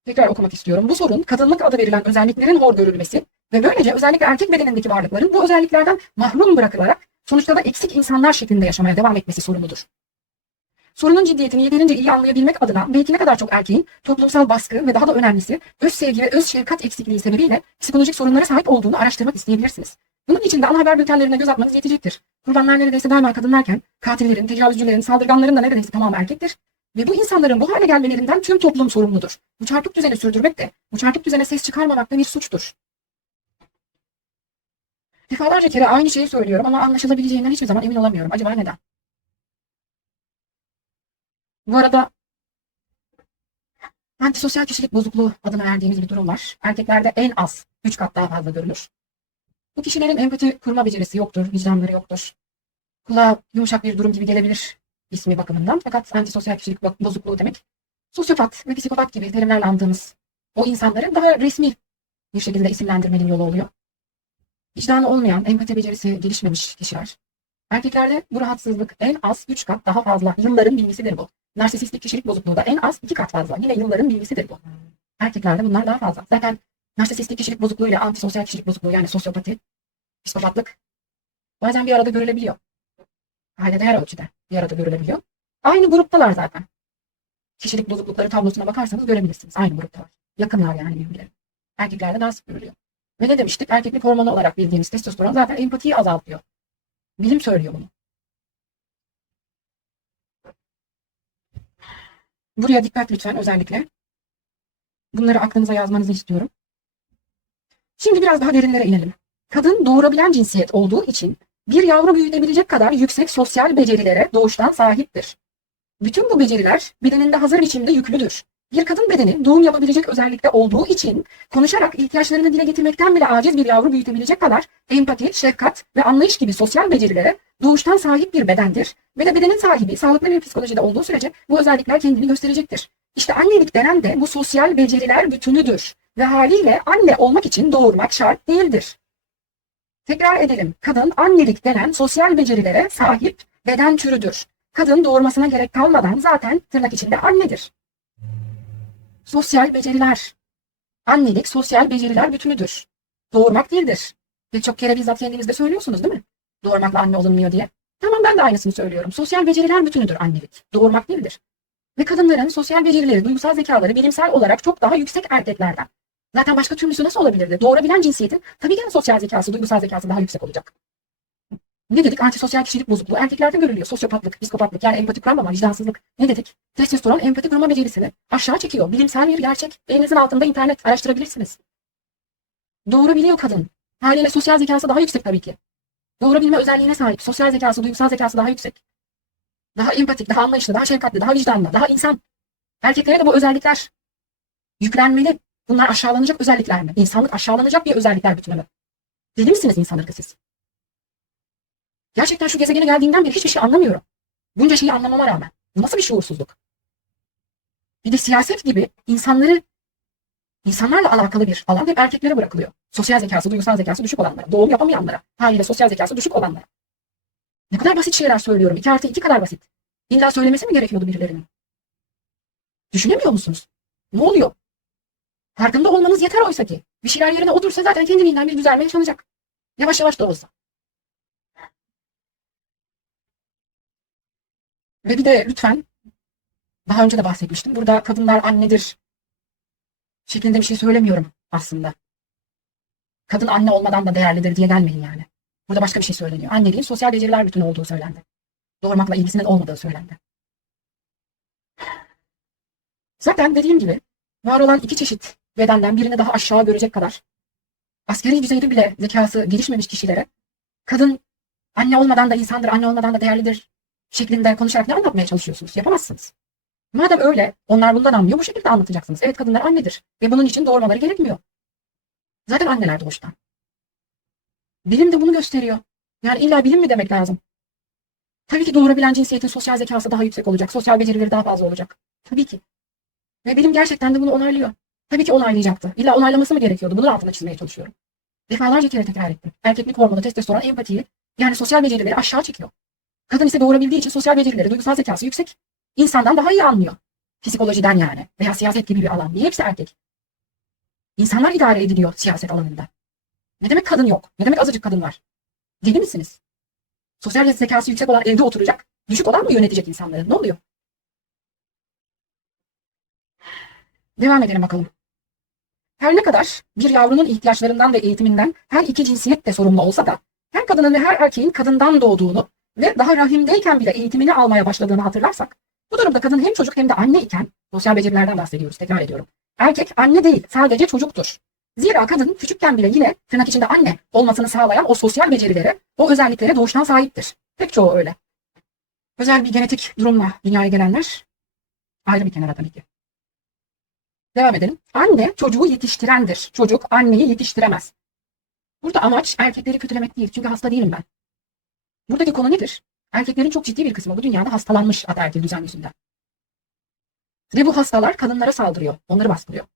Tekrar okumak istiyorum. Bu sorun kadınlık adı verilen özelliklerin hor görülmesi ve böylece özellikle erkek bedenindeki varlıkların bu özelliklerden mahrum bırakılarak sonuçta da eksik insanlar şeklinde yaşamaya devam etmesi sorunudur. Sorunun ciddiyetini yeterince iyi anlayabilmek adına belki ne kadar çok erkeğin toplumsal baskı ve daha da önemlisi öz sevgi ve öz şefkat eksikliği sebebiyle psikolojik sorunlara sahip olduğunu araştırmak isteyebilirsiniz. Bunun için de ana haber bültenlerine göz atmanız yetecektir. Kurbanlar neredeyse daima kadınlarken katillerin, tecavüzcülerin, saldırganların da neredeyse tamamı erkektir. Ve bu insanların bu hale gelmelerinden tüm toplum sorumludur. Bu çarpık düzeni sürdürmek de, bu çarpık düzene ses çıkarmamak da bir suçtur. Defalarca kere aynı şeyi söylüyorum ama anlaşılabileceğinden hiçbir zaman emin olamıyorum. Acaba neden? Bu arada antisosyal kişilik bozukluğu adını verdiğimiz bir durum var. Erkeklerde en az 3 kat daha fazla görülür. Bu kişilerin empati kurma becerisi yoktur, vicdanları yoktur. Kulağa yumuşak bir durum gibi gelebilir ismi bakımından. Fakat antisosyal kişilik bozukluğu demek, sosyopat ve psikopat gibi terimlerle andığımız o insanları daha resmi bir şekilde isimlendirmenin yolu oluyor. Vicdanı olmayan, empati becerisi gelişmemiş kişiler. Erkeklerde bu rahatsızlık en az 3 kat daha fazla. Yılların bilgisidir bu. Narsistik kişilik bozukluğu da en az 2 kat fazla. Yine yılların bilgisidir bu. Erkeklerde bunlar daha fazla. Zaten narsistik kişilik bozukluğu ile antisosyal kişilik bozukluğu yani sosyopati psikopatlık bazen bir arada görülebiliyor. Ailede her ölçüde bir arada görülebiliyor. Aynı gruptalar zaten. Kişilik bozuklukları tablosuna bakarsanız görebilirsiniz. Aynı gruptalar. Yakınlar yani birbirleri. Erkeklerde daha sık görülüyor. Ve ne demiştik? Erkeklik hormonu olarak bildiğimiz testosteron zaten empatiyi azaltıyor. Bilim söylüyor bunu. Buraya dikkat lütfen özellikle. Bunları aklınıza yazmanızı istiyorum. Şimdi biraz daha derinlere inelim. Kadın doğurabilen cinsiyet olduğu için bir yavru büyütebilecek kadar yüksek sosyal becerilere doğuştan sahiptir. Bütün bu beceriler bedeninde hazır biçimde yüklüdür. Bir kadın bedeni doğum yapabilecek özellikte olduğu için konuşarak ihtiyaçlarını dile getirmekten bile aciz bir yavru büyütebilecek kadar empati, şefkat ve anlayış gibi sosyal becerilere doğuştan sahip bir bedendir. Ve de bedenin sahibi sağlıklı bir psikolojide olduğu sürece bu özellikler kendini gösterecektir. İşte annelik denen de bu sosyal beceriler bütünüdür. Ve haliyle anne olmak için doğurmak şart değildir. Tekrar edelim. Kadın annelik denen sosyal becerilere sahip beden türüdür. Kadın doğurmasına gerek kalmadan zaten tırnak içinde annedir. Sosyal beceriler. Annelik sosyal beceriler bütünüdür. Doğurmak değildir. Ve çok kere bizzat kendiniz de söylüyorsunuz değil mi? Doğurmakla anne olunmuyor diye. Tamam, ben de aynısını söylüyorum. Sosyal beceriler bütünüdür annelik. Doğurmak değildir. Ve kadınların sosyal becerileri, duygusal zekaları bilimsel olarak çok daha yüksek erkeklerden. Zaten başka türlüsü nasıl olabilirdi? Doğurabilen cinsiyetin tabii ki de sosyal zekası, duygusal zekası daha yüksek olacak. Ne dedik? Antisosyal kişilik bozukluğu erkeklerde görülüyor. Sosyopatlık, psikopatlık yani empati kuramama, vicdansızlık. Ne dedik? Testosteron empati kurma becerisini aşağı çekiyor. Bilimsel bir gerçek. Elinizin altında internet araştırabilirsiniz. Doğurabiliyor kadın. Haliyle sosyal zekası daha yüksek tabii ki. Doğurabilme özelliğine sahip. Sosyal zekası, duygusal zekası daha yüksek. Daha empatik, daha anlayışlı, daha şefkatli, daha vicdanlı, daha insan. Erkeklere de bu özellikler yüklenmeli. Bunlar aşağılanacak özellikler mi? İnsanlık aşağılanacak bir özellikler bütünü mü? Deli misiniz insan ırkı siz? Gerçekten şu gezegene geldiğimden beri hiçbir şey anlamıyorum. Bunca şeyi anlamama rağmen. Bu nasıl bir şuursuzluk? Bir de siyaset gibi insanlarla alakalı bir alan hep erkeklere bırakılıyor. Sosyal zekası, duygusal zekası düşük olanlara, doğum yapamayanlara, haliyle sosyal zekası düşük olanlara. Ne kadar basit şeyler söylüyorum. 2+2 kadar basit. İlla söylemesi mi gerekiyordu birilerinin? Düşünemiyor musunuz? Ne oluyor? Farkında olmanız yeter oysa ki. Bir şeyler yerine otursa zaten kendiliğinden bir düzelme yaşanacak. Yavaş yavaş da olsa. Ve bir de lütfen, daha önce de bahsetmiştim. Burada kadınlar annedir şeklinde bir şey söylemiyorum aslında. Kadın anne olmadan da değerlidir diye gelmeyin yani. Burada başka bir şey söyleniyor. Anneliğin sosyal beceriler bütünü olduğu söylendi. Doğurmakla ilgisinin olmadığı söylendi. Zaten dediğim gibi var olan iki çeşit bedenden birini daha aşağı görecek kadar askeri düzeyde bile zekası gelişmemiş kişilere kadın anne olmadan da insandır, anne olmadan da değerlidir şeklinde konuşarak ne anlatmaya çalışıyorsunuz? Yapamazsınız. Madem öyle, onlar bundan anlıyor, bu şekilde anlatacaksınız. Evet, kadınlar annedir ve bunun için doğurmaları gerekmiyor. Zaten anneler doğuştan. Bilim de bunu gösteriyor. Yani illa bilim mi demek lazım? Tabii ki doğurabilen cinsiyetin sosyal zekası daha yüksek olacak. Sosyal becerileri daha fazla olacak. Tabii ki. Ve bilim gerçekten de bunu onaylıyor. Tabii ki onaylayacaktı. İlla onaylaması mı gerekiyordu? Bunun altına çizmeye çalışıyorum. Defalarca kere tekrar ettim. Erkeklik hormonu, testosteron, empatiyi yani sosyal becerileri aşağı çekiyor. Kadın ise doğurabildiği için sosyal becerileri, duygusal zekası yüksek. İnsandan daha iyi anlıyor. Psikolojiden yani. Veya siyaset gibi bir alan. Niye hepsi erkek? İnsanlar idare ediliyor siyaset alanında. Ne demek kadın yok? Ne demek azıcık kadın var? Deli misiniz? Sosyal zekası yüksek olan evde oturacak. Düşük olan mı yönetecek insanları? Ne oluyor? Devam edelim bakalım. Her ne kadar bir yavrunun ihtiyaçlarından ve eğitiminden her iki cinsiyet de sorumlu olsa da her kadının ve her erkeğin kadından doğduğunu ve daha rahimdeyken bile eğitimini almaya başladığını hatırlarsak, bu durumda kadın hem çocuk hem de anne iken, sosyal becerilerden bahsediyoruz, tekrar ediyorum. Erkek anne değil, sadece çocuktur. Zira kadın küçükken bile yine tırnak içinde anne olmasını sağlayan o sosyal becerilere, o özelliklere doğuştan sahiptir. Pek çoğu öyle. Özel bir genetik durumla dünyaya gelenler ayrı bir kenara tabii ki. Devam edelim. Anne çocuğu yetiştirendir. Çocuk anneyi yetiştiremez. Burada amaç erkekleri kötülemek değil. Çünkü hasta değilim ben. Buradaki konu nedir? Erkeklerin çok ciddi bir kısmı bu dünyada hastalanmış ataerkil düzen yüzünden. Ve bu hastalar kadınlara saldırıyor. Onları baskılıyor.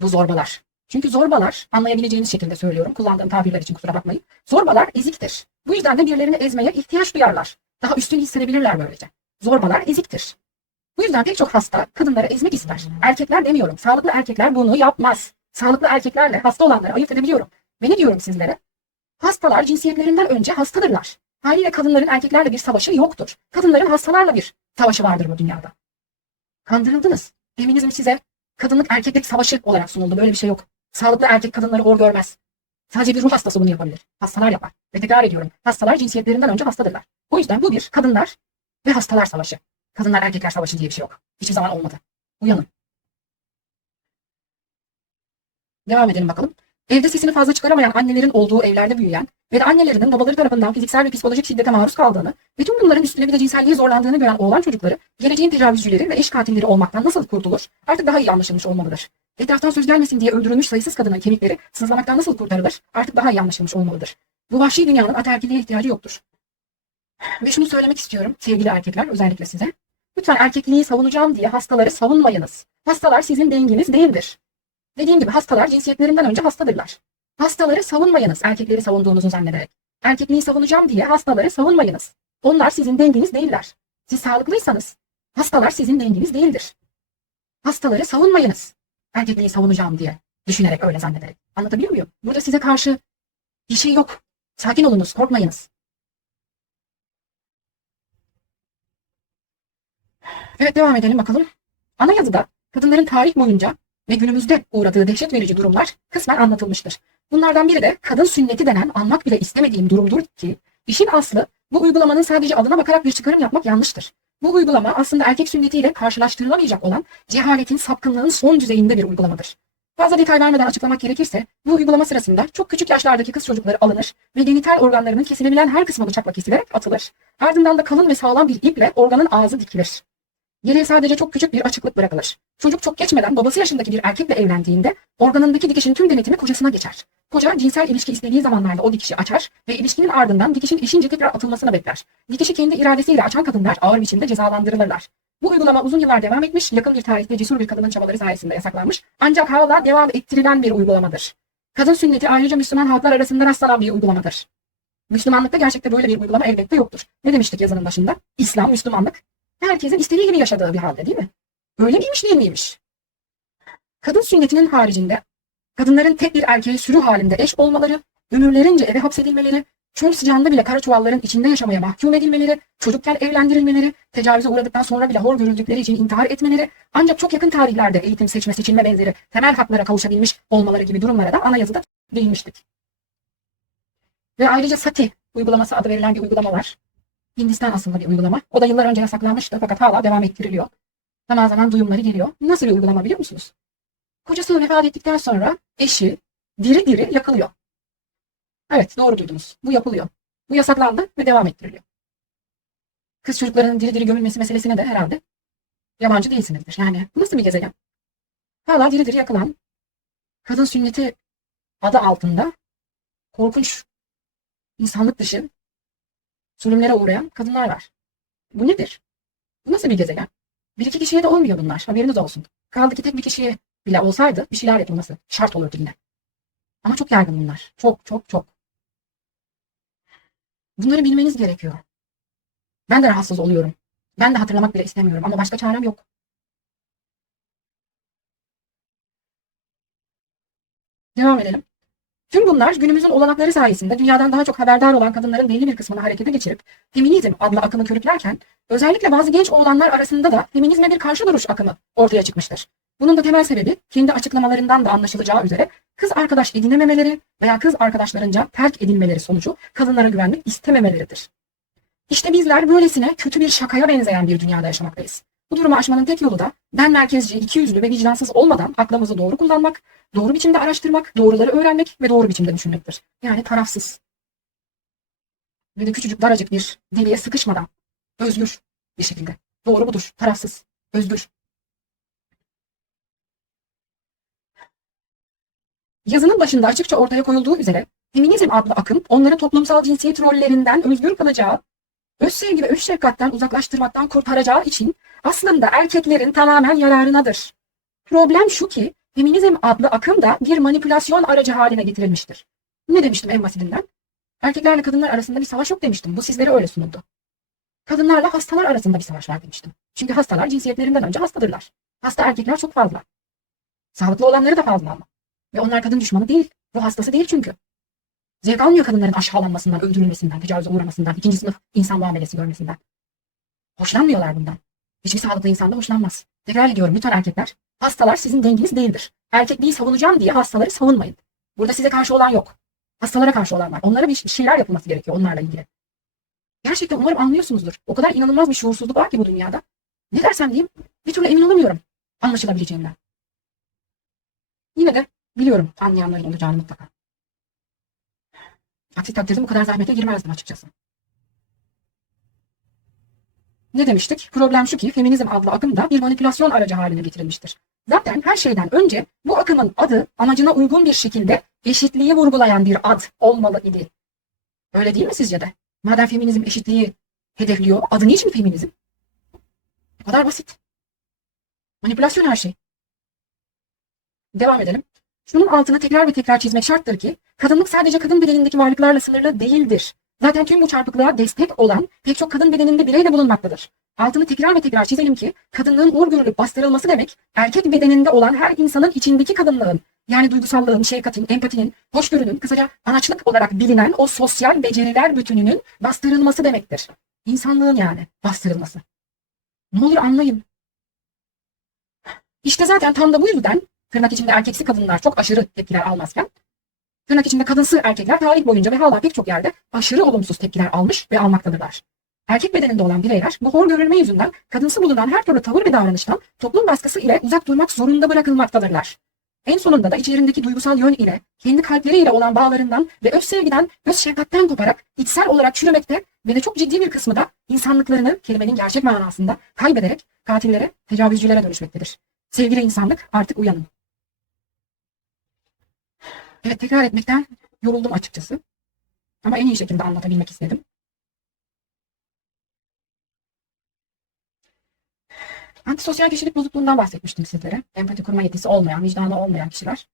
Bu zorbalar. Çünkü zorbalar, anlayabileceğiniz şekilde söylüyorum. Kullandığım tabirler için kusura bakmayın. Zorbalar eziktir. Bu yüzden de birilerini ezmeye ihtiyaç duyarlar. Daha üstün hissedebilirler böylece. Zorbalar eziktir. Bu yüzden pek çok hasta kadınları ezmek ister. Erkekler demiyorum. Sağlıklı erkekler bunu yapmaz. Sağlıklı erkeklerle hasta olanları ayırt edebiliyorum. Ve ne diyorum sizlere? Hastalar cinsiyetlerinden önce hastadırlar. Haliyle kadınların erkeklerle bir savaşı yoktur. Kadınların hastalarla bir savaşı vardır bu dünyada. Kandırıldınız. Feminizm size kadınlık erkeklik savaşı olarak sunuldu. Böyle bir şey yok. Sağlıklı erkek kadınları hor görmez. Sadece bir ruh hastası bunu yapabilir. Hastalar yapar. Ve tekrar ediyorum. Hastalar cinsiyetlerinden önce hastadırlar. O yüzden bu bir kadınlar ve hastalar savaşı. Kadınlar erkekler savaşı diye bir şey yok. Hiçbir zaman olmadı. Uyanın. Devam edelim bakalım. Evde sesini fazla çıkaramayan annelerin olduğu evlerde büyüyen ve de annelerinin babaları tarafından fiziksel ve psikolojik şiddete maruz kaldığını ve tüm bunların üstüne bir de cinselliğe zorlandığını gören oğlan çocukları geleceğin tecavüzcüleri ve eş katilleri olmaktan nasıl kurtulur? Artık daha iyi anlaşılmış olmalıdır. Etraftan söz gelmesin diye öldürülmüş sayısız kadının kemikleri sızlamaktan nasıl kurtarılır? Artık daha iyi anlaşılmış olmalıdır. Bu vahşi dünyanın ataerkilliğe ihtiyacı yoktur. Ve şunu söylemek istiyorum sevgili erkekler, özellikle size. Lütfen erkekliği savunacağım diye hastaları savunmayınız. Hastalar sizin denginiz değildir. Dediğim gibi hastalar cinsiyetlerinden önce hastadırlar. Hastaları savunmayınız erkekleri savunduğunuzu zannederek. Erkekliği savunacağım diye hastaları savunmayınız. Onlar sizin denginiz değiller. Siz sağlıklıysanız hastalar sizin denginiz değildir. Hastaları savunmayınız. Erkekliği savunacağım diye düşünerek, öyle zannederek. Anlatabiliyor muyum? Burada size karşı bir şey yok. Sakin olunuz, korkmayınız. Evet, devam edelim bakalım. Anayazıda kadınların tarih boyunca ve günümüzde uğradığı dehşet verici durumlar kısmen anlatılmıştır. Bunlardan biri de kadın sünneti denen anmak bile istemediğim durumdur ki işin aslı bu uygulamanın sadece adına bakarak bir çıkarım yapmak yanlıştır. Bu uygulama aslında erkek sünnetiyle karşılaştırılamayacak olan cehaletin, sapkınlığın son düzeyinde bir uygulamadır. Fazla detay vermeden açıklamak gerekirse bu uygulama sırasında çok küçük yaşlardaki kız çocukları alınır ve genital organlarının kesilebilen her kısmı bıçakla kesilerek atılır. Ardından da kalın ve sağlam bir iple organın ağzı dikilir. Geriye sadece çok küçük bir açıklık bırakılır. Çocuk çok geçmeden babası yaşındaki bir erkekle evlendiğinde organındaki dikişin tüm denetimi kocasına geçer. Koca cinsel ilişki istediği zamanlarda o dikişi açar ve ilişkinin ardından dikişin eşince tekrar atılmasını bekler. Dikişi kendi iradesiyle açan kadınlar ağır biçimde cezalandırılırlar. Bu uygulama uzun yıllar devam etmiş, yakın bir tarihte cesur bir kadının çabaları sayesinde yasaklanmış ancak hala devam ettirilen bir uygulamadır. Kadın sünneti ayrıca Müslüman halklar arasında rastlanan bir uygulamadır. Müslümanlıkta gerçekte böyle bir uygulama elbette yoktur. Ne demiştik yazının başında? İslam, Müslümanlık herkesin istediği gibi yaşadığı bir halde, değil mi? Öyle miymiş, değil miymiş? Kadın sünnetinin haricinde kadınların tek bir erkeğe sürü halinde eş olmaları, ömürlerince eve hapsedilmeleri, çöl sıcağında bile kara çuvalların içinde yaşamaya mahkum edilmeleri, çocukken evlendirilmeleri, tecavüze uğradıktan sonra bile hor görüldükleri için intihar etmeleri, ancak çok yakın tarihlerde eğitim, seçme, seçilme benzeri temel haklara kavuşabilmiş olmaları gibi durumlara da anayazıda değinmiştik. Ve ayrıca sati uygulaması adı verilen bir uygulama var. Hindistan aslında bir uygulama. O da yıllar önce yasaklanmıştı fakat hala devam ettiriliyor. Zaman zaman duyumları geliyor. Nasıl bir uygulama biliyor musunuz? Kocası vefat ettikten sonra eşi diri diri yakılıyor. Evet, doğru duydunuz. Bu yapılıyor. Bu yasaklandı ve devam ettiriliyor. Kız çocuklarının diri diri gömülmesi meselesine de herhalde yabancı değilsinizdir. Yani bu nasıl bir gezegen? Hala diri diri yakılan, kadın sünneti adı altında korkunç, insanlık dışı zulümlere uğrayan kadınlar var. Bu nedir? Bu nasıl bir gezegen? Bir iki kişiye de olmuyor bunlar. Haberiniz olsun. Kaldı ki tek bir kişiye bile olsaydı bir şeyler yapılması şart olurdu yine. Ama çok yaygın bunlar. Çok çok çok. Bunları bilmeniz gerekiyor. Ben de rahatsız oluyorum. Ben de hatırlamak bile istemiyorum ama başka çarem yok. Devam edelim. Tüm bunlar günümüzün olanakları sayesinde dünyadan daha çok haberdar olan kadınların belli bir kısmını harekete geçirip feminizm adlı akımı körüklerken özellikle bazı genç oğlanlar arasında da feminizme bir karşı duruş akımı ortaya çıkmıştır. Bunun da temel sebebi kendi açıklamalarından da anlaşılacağı üzere kız arkadaş edinememeleri veya kız arkadaşlarınca terk edilmeleri sonucu kadınlara güvenmek istememeleridir. İşte bizler böylesine kötü bir şakaya benzeyen bir dünyada yaşamaktayız. Bu durumu aşmanın tek yolu da ben merkezci, ikiyüzlü ve vicdansız olmadan aklımızı doğru kullanmak, doğru biçimde araştırmak, doğruları öğrenmek ve doğru biçimde düşünmektir. Yani tarafsız ve de küçücük daracık bir deliğe sıkışmadan özgür bir şekilde. Doğru budur, tarafsız, özgür. Yazının başında açıkça ortaya koyulduğu üzere feminizm adlı akım onları toplumsal cinsiyet rollerinden özgür kılacağı, öz sevgi ve öz şefkatten uzaklaştırmaktan kurtaracağı için aslında erkeklerin tamamen yararınadır. Problem şu ki feminizm adlı akım da bir manipülasyon aracı haline getirilmiştir. Ne demiştim en basitinden? Erkeklerle kadınlar arasında bir savaş yok demiştim. Bu sizlere öyle sunuldu. Kadınlarla hastalar arasında bir savaş var demiştim. Çünkü hastalar cinsiyetlerinden önce hastadırlar. Hasta erkekler çok fazla. Sağlıklı olanları da fazla ama. Ve onlar kadın düşmanı değil. Ruh hastası değil çünkü. Zevk almıyor kadınların aşağılanmasından, öldürülmesinden, tecavüze uğramasından, ikinci sınıf insan muamelesi görmesinden. Hoşlanmıyorlar bundan. Hiçbir sağlıklı insan da hoşlanmaz. Tekrar ediyorum lütfen erkekler. Hastalar sizin denginiz değildir. Erkekliği savunacağım diye hastaları savunmayın. Burada size karşı olan yok. Hastalara karşı olan var. Onlara bir şeyler yapılması gerekiyor onlarla ilgili. Gerçekten umarım anlıyorsunuzdur. O kadar inanılmaz bir şuursuzluk var ki bu dünyada. Ne dersem diyeyim bir türlü emin olamıyorum anlaşılabileceğimden. Yine de biliyorum anlayanların olacağını mutlaka. Aksi takdirde bu kadar zahmete girmezdim açıkçası. Ne demiştik? Problem şu ki feminizm adlı akım da bir manipülasyon aracı haline getirilmiştir. Zaten her şeyden önce bu akımın adı amacına uygun bir şekilde eşitliği vurgulayan bir ad olmalı idi. Öyle değil mi sizce de? Madem feminizm eşitliği hedefliyor, adı niçin feminizm? Bu kadar basit. Manipülasyon her şey. Devam edelim. Şunun altını tekrar ve tekrar çizmek şarttır ki, kadınlık sadece kadın bedenindeki varlıklarla sınırlı değildir. Zaten tüm bu çarpıklığa destek olan pek çok kadın bedeninde birey de bulunmaktadır. Altını tekrar ve tekrar çizelim ki, kadınlığın hor görülüp bastırılması demek, erkek bedeninde olan her insanın içindeki kadınlığın, yani duygusallığın, şefkatin, empatinin, hoşgörünün, kısaca anaçlık olarak bilinen o sosyal beceriler bütününün bastırılması demektir. İnsanlığın yani bastırılması. Ne olur anlayın. İşte zaten tam da bu yüzden tırnak içinde erkeksi kadınlar çok aşırı tepkiler almazken, tırnak içinde kadınsı erkekler tarih boyunca ve hala pek çok yerde aşırı olumsuz tepkiler almış ve almaktadırlar. Erkek bedeninde olan bireyler bu hor görülme yüzünden kadınsı bulunan her türlü tavır ve davranıştan toplum baskısı ile uzak durmak zorunda bırakılmaktadırlar. En sonunda da içlerindeki duygusal yön ile, kendi kalpleriyle olan bağlarından ve öz sevgiden, öz şefkatten koparak içsel olarak çürümekte ve de çok ciddi bir kısmı da insanlıklarını kelimenin gerçek manasında kaybederek katillere, tecavüzcülere dönüşmektedir. Sevgili insanlık artık uyanın. Evet, tekrar etmekten yoruldum açıkçası. Ama en iyi şekilde anlatabilmek istedim. Antisosyal kişilik bozukluğundan bahsetmiştim sizlere. Empati kurma yetisi olmayan, vicdanı olmayan kişiler.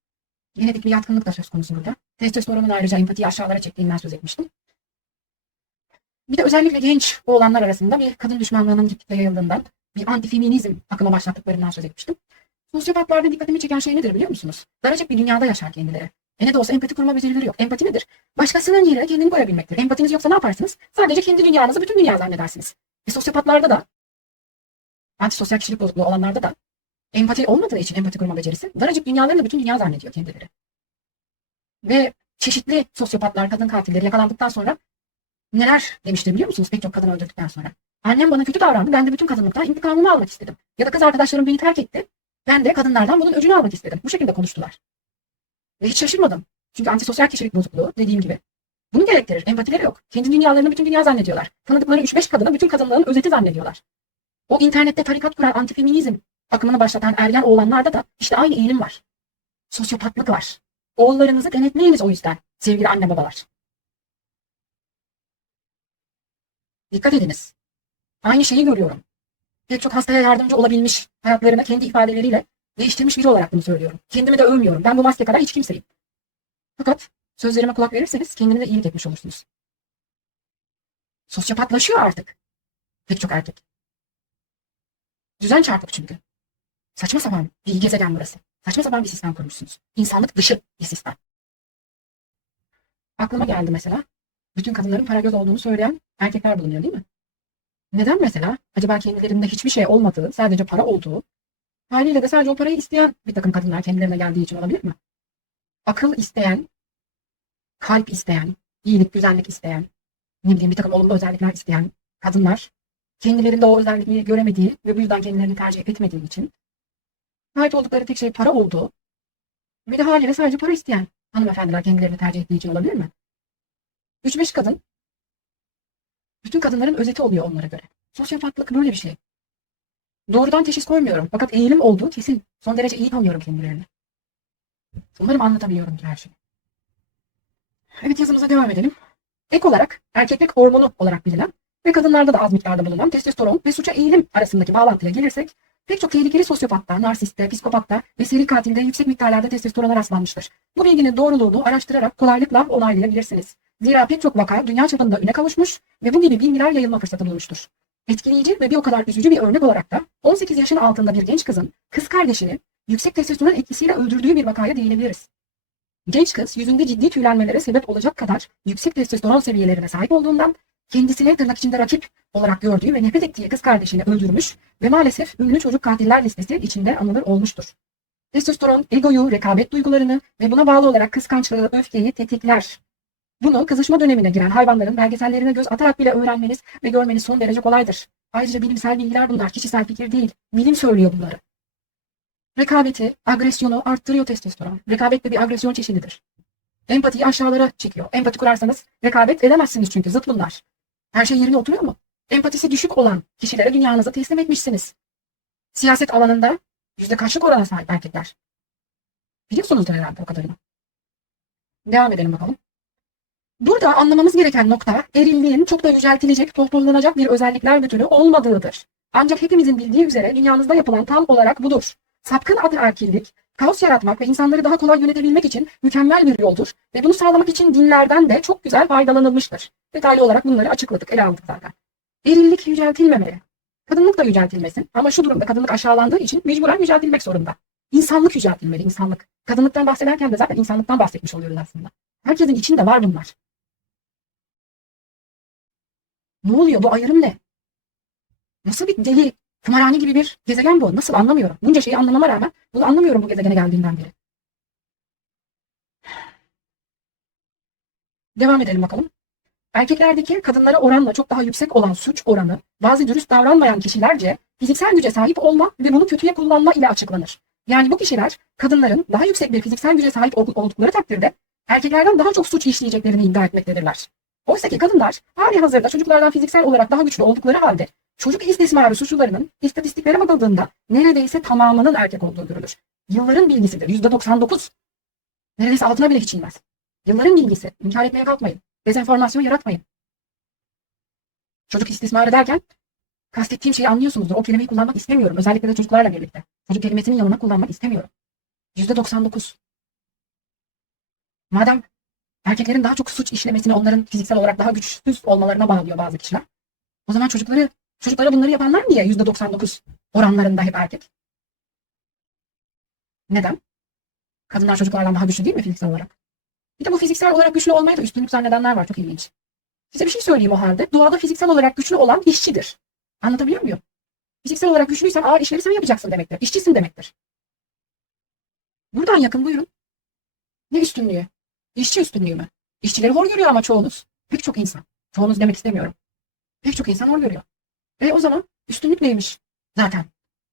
Genetik bir yatkınlık da söz konusu burada. Testosteronun ayrıca empatiyi aşağılara çektiğinden söz etmiştim. Bir de özellikle genç oğlanlar arasında bir kadın düşmanlığının gitgide yayıldığından, bir antifeminizm akımı başlattıklarından söz etmiştim. Sosyopatlarda dikkatimi çeken şey nedir biliyor musunuz? Daracık bir dünyada yaşar kendileri. Ne de olsa empati kurma becerileri yok. Empati nedir? Başkasının yerine kendini koyabilmektir. Empatiniz yoksa ne yaparsınız? Sadece kendi dünyanızı bütün dünya zannedersiniz. Sosyopatlarda da, antisosyal kişilik bozukluğu olanlarda da empati olmadığı için empati kurma becerisi, daracık dünyalarını bütün dünya zannediyor kendileri. Ve çeşitli sosyopatlar, kadın katilleri yakalandıktan sonra neler demiştir biliyor musunuz? Pek çok kadını öldürdükten sonra. Annem bana kötü davrandı. Ben de bütün kadınlıktan intikamımı almak istedim. Ya da kız arkadaşlarım beni terk etti. Ben de kadınlardan bunun öcünü almak istedim. Bu şekilde konuştular. Ve hiç şaşırmadım. Çünkü antisosyal kişilik bozukluğu dediğim gibi bunu gerektirir. Empatileri yok. Kendi dünyalarını bütün dünya zannediyorlar. Tanıdıkları 3-5 kadını bütün kadınlığın özeti zannediyorlar. O internette tarikat kuran antifeminizm akımını başlatan ergen oğlanlarda da işte aynı eğilim var. Sosyopatlık var. Oğullarınızı denetleyiniz o yüzden sevgili anne babalar. Dikkat ediniz. Aynı şeyi görüyorum. Pek çok hastaya yardımcı olabilmiş, hayatlarını kendi ifadeleriyle değiştirmiş biri olarak bunu söylüyorum. Kendimi de övmüyorum. Ben bu maske kadar hiç kimseyim. Fakat sözlerime kulak verirseniz kendinize iyilik etmiş olursunuz. Sosyopatlaşıyor artık pek çok erkek. Düzen çarpık çünkü. Saçma sapan bir gezegen burası. Saçma sapan bir sistem kurmuşsunuz. İnsanlık dışı bir sistem. Aklıma geldi mesela. Bütün kadınların para göz olduğunu söyleyen erkekler bulunuyor değil mi? Neden mesela? Acaba kendilerinde hiçbir şey olmadığı, sadece para olduğu, haliyle de sadece o parayı isteyen bir takım kadınlar kendilerine geldiği için olabilir mi? Akıl isteyen, kalp isteyen, iyilik, güzellik isteyen, ne bileyim bir takım olumlu özellikler isteyen kadınlar kendilerinde o özellikleri göremediği ve bu yüzden kendilerini tercih etmediği için sahip oldukları tek şey para olduğu ve de haliyle sadece para isteyen hanımefendiler kendilerini tercih ettiği için olabilir mi? 3-5 kadın bütün kadınların özeti oluyor onlara göre. Sosyopatlık böyle bir şey. Doğrudan teşhis koymuyorum. Fakat eğilim olduğu kesin. Son derece iyi tanıyorum kendilerini. Umarım anlatabiliyorumdur her şeyi. Evet, yazımıza devam edelim. Ek olarak erkeklik hormonu olarak bilinen ve kadınlarda da az miktarda bulunan testosteron ve suça eğilim arasındaki bağlantıya gelirsek pek çok tehlikeli sosyopatta, narsiste, psikopatta ve seri katilde yüksek miktarlarda testosterona rastlanmıştır. Bu bilginin doğruluğunu araştırarak kolaylıkla onaylayabilirsiniz. Zira pek çok vaka dünya çapında üne kavuşmuş ve bu gibi bilgiler yayılma fırsatı bulmuştur. Etkileyici ve bir o kadar üzücü bir örnek olarak da 18 yaşın altında bir genç kızın kız kardeşini yüksek testosteron etkisiyle öldürdüğü bir vakaya değinebiliriz. Genç kız yüzünde ciddi tüylenmelere sebep olacak kadar yüksek testosteron seviyelerine sahip olduğundan kendisine tırnak içinde rakip olarak gördüğü ve nefret ettiği kız kardeşini öldürmüş ve maalesef ünlü çocuk katiller listesi içinde anılır olmuştur. Testosteron egoyu, rekabet duygularını ve buna bağlı olarak kıskançlığı, öfkeyi tetikler. Bunu kızışma dönemine giren hayvanların belgesellerine göz atarak bile öğrenmeniz ve görmeniz son derece kolaydır. Ayrıca bilimsel bilgiler bunlar, kişisel fikir değil. Bilim söylüyor bunları. Rekabeti, agresyonu arttırıyor testosteron. Rekabet de bir agresyon çeşididir. Empatiyi aşağılara çekiyor. Empati kurarsanız rekabet edemezsiniz çünkü zıt bunlar. Her şey yerine oturuyor mu? Empatisi düşük olan kişilere dünyanızı teslim etmişsiniz. Siyaset alanında kaçlık orana sahip erkekler. Biliyorsunuzdur herhalde o kadarını. Devam edelim bakalım. Burada anlamamız gereken nokta erilliğin çok da yüceltilecek, pohpohlanacak bir özellikler bütünü olmadığıdır. Ancak hepimizin bildiği üzere dünyamızda yapılan tam olarak budur. Sapkın ataerkillik, kaos yaratmak ve insanları daha kolay yönetebilmek için mükemmel bir yoldur ve bunu sağlamak için dinlerden de çok güzel faydalanılmıştır. Detaylı olarak bunları açıkladık, ele aldık zaten. Erillik yüceltilmemeli. Kadınlık da yüceltilmesin ama şu durumda kadınlık aşağılandığı için mecburen yüceltilmek zorunda. İnsanlık yüceltilmeli, insanlık. Kadınlıktan bahsederken de zaten insanlıktan bahsetmiş oluyoruz aslında. Herkesin içinde var bunlar. Ne oluyor? Bu ayrım ne? Nasıl bir deli, kumarhane gibi bir gezegen bu? Nasıl anlamıyorum. Bunca şeyi anlamama rağmen bunu anlamıyorum bu gezegene geldiğinden beri. Devam edelim bakalım. Erkeklerdeki kadınlara oranla çok daha yüksek olan suç oranı bazı dürüst davranmayan kişilerce fiziksel güce sahip olma ve bunu kötüye kullanma ile açıklanır. Yani bu kişiler kadınların daha yüksek bir fiziksel güce sahip oldukları takdirde erkeklerden daha çok suç işleyeceklerini iddia etmektedirler. Oysa ki kadınlar hali hazırda çocuklardan fiziksel olarak daha güçlü oldukları halde çocuk istismarı suçlularının istatistiklere bakıldığında neredeyse tamamının erkek olduğu görülür. Yılların bilgisidir. %99. Neredeyse altına bile hiç inmez. Yılların bilgisi. İnkar etmeye kalkmayın. Dezenformasyon yaratmayın. Çocuk istismarı derken kastettiğim şeyi anlıyorsunuzdur. O kelimeyi kullanmak istemiyorum. Özellikle de çocuklarla birlikte. Çocuk kelimesinin yanına kullanmak istemiyorum. %99. Madem erkeklerin daha çok suç işlemesini onların fiziksel olarak daha güçsüz olmalarına bağlıyor bazı kişiler. O zaman çocuklara bunları yapanlar niye %99 oranlarında hep erkek? Neden? Kadınlar çocuklardan daha güçlü değil mi fiziksel olarak? Bir de bu fiziksel olarak güçlü olmaya da üstünlük zannedenler var. Çok ilginç. Size bir şey söyleyeyim o halde. Doğada fiziksel olarak güçlü olan işçidir. Anlatabiliyor muyum? Fiziksel olarak güçlüysen ağır işleri sen yapacaksın demektir. İşçisin demektir. Buradan yakın buyurun. Ne üstünlüğü? İşçi üstünlüğü mü? İşçileri hor görüyor ama çoğunuz. Pek çok insan. Çoğunuz demek istemiyorum. Pek çok insan hor görüyor. O zaman üstünlük neymiş? Zaten.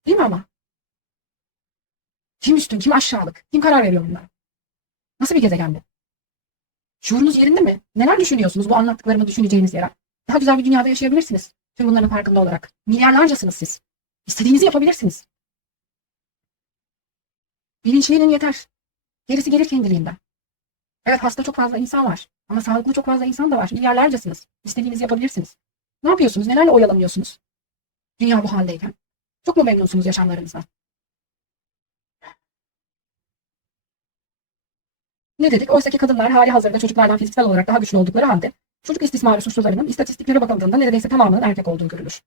Değil mi ama? Kim üstün, kim aşağılık? Kim karar veriyor bunlara? Nasıl bir gezegen bu? Şuurunuz yerinde mi? Neler düşünüyorsunuz bu anlattıklarımı düşüneceğiniz yere? Daha güzel bir dünyada yaşayabilirsiniz. Tüm bunların farkında olarak. Milyarlarcasınız siz. İstediğinizi yapabilirsiniz. Bilinçlenin yeter. Gerisi gelir kendiliğinden. Evet, hasta çok fazla insan var. Ama sağlıklı çok fazla insan da var. Milyarlarcasınız. İstediğinizi yapabilirsiniz. Ne yapıyorsunuz? Nelerle oyalanıyorsunuz? Dünya bu haldeyken. Çok mu memnunsunuz yaşamlarınızdan? Ne dedik? Oysa ki kadınlar hali hazırda çocuklardan fiziksel olarak daha güçlü oldukları halde çocuk istismarı suçlularının istatistiklere bakıldığında neredeyse tamamının erkek olduğu görülür.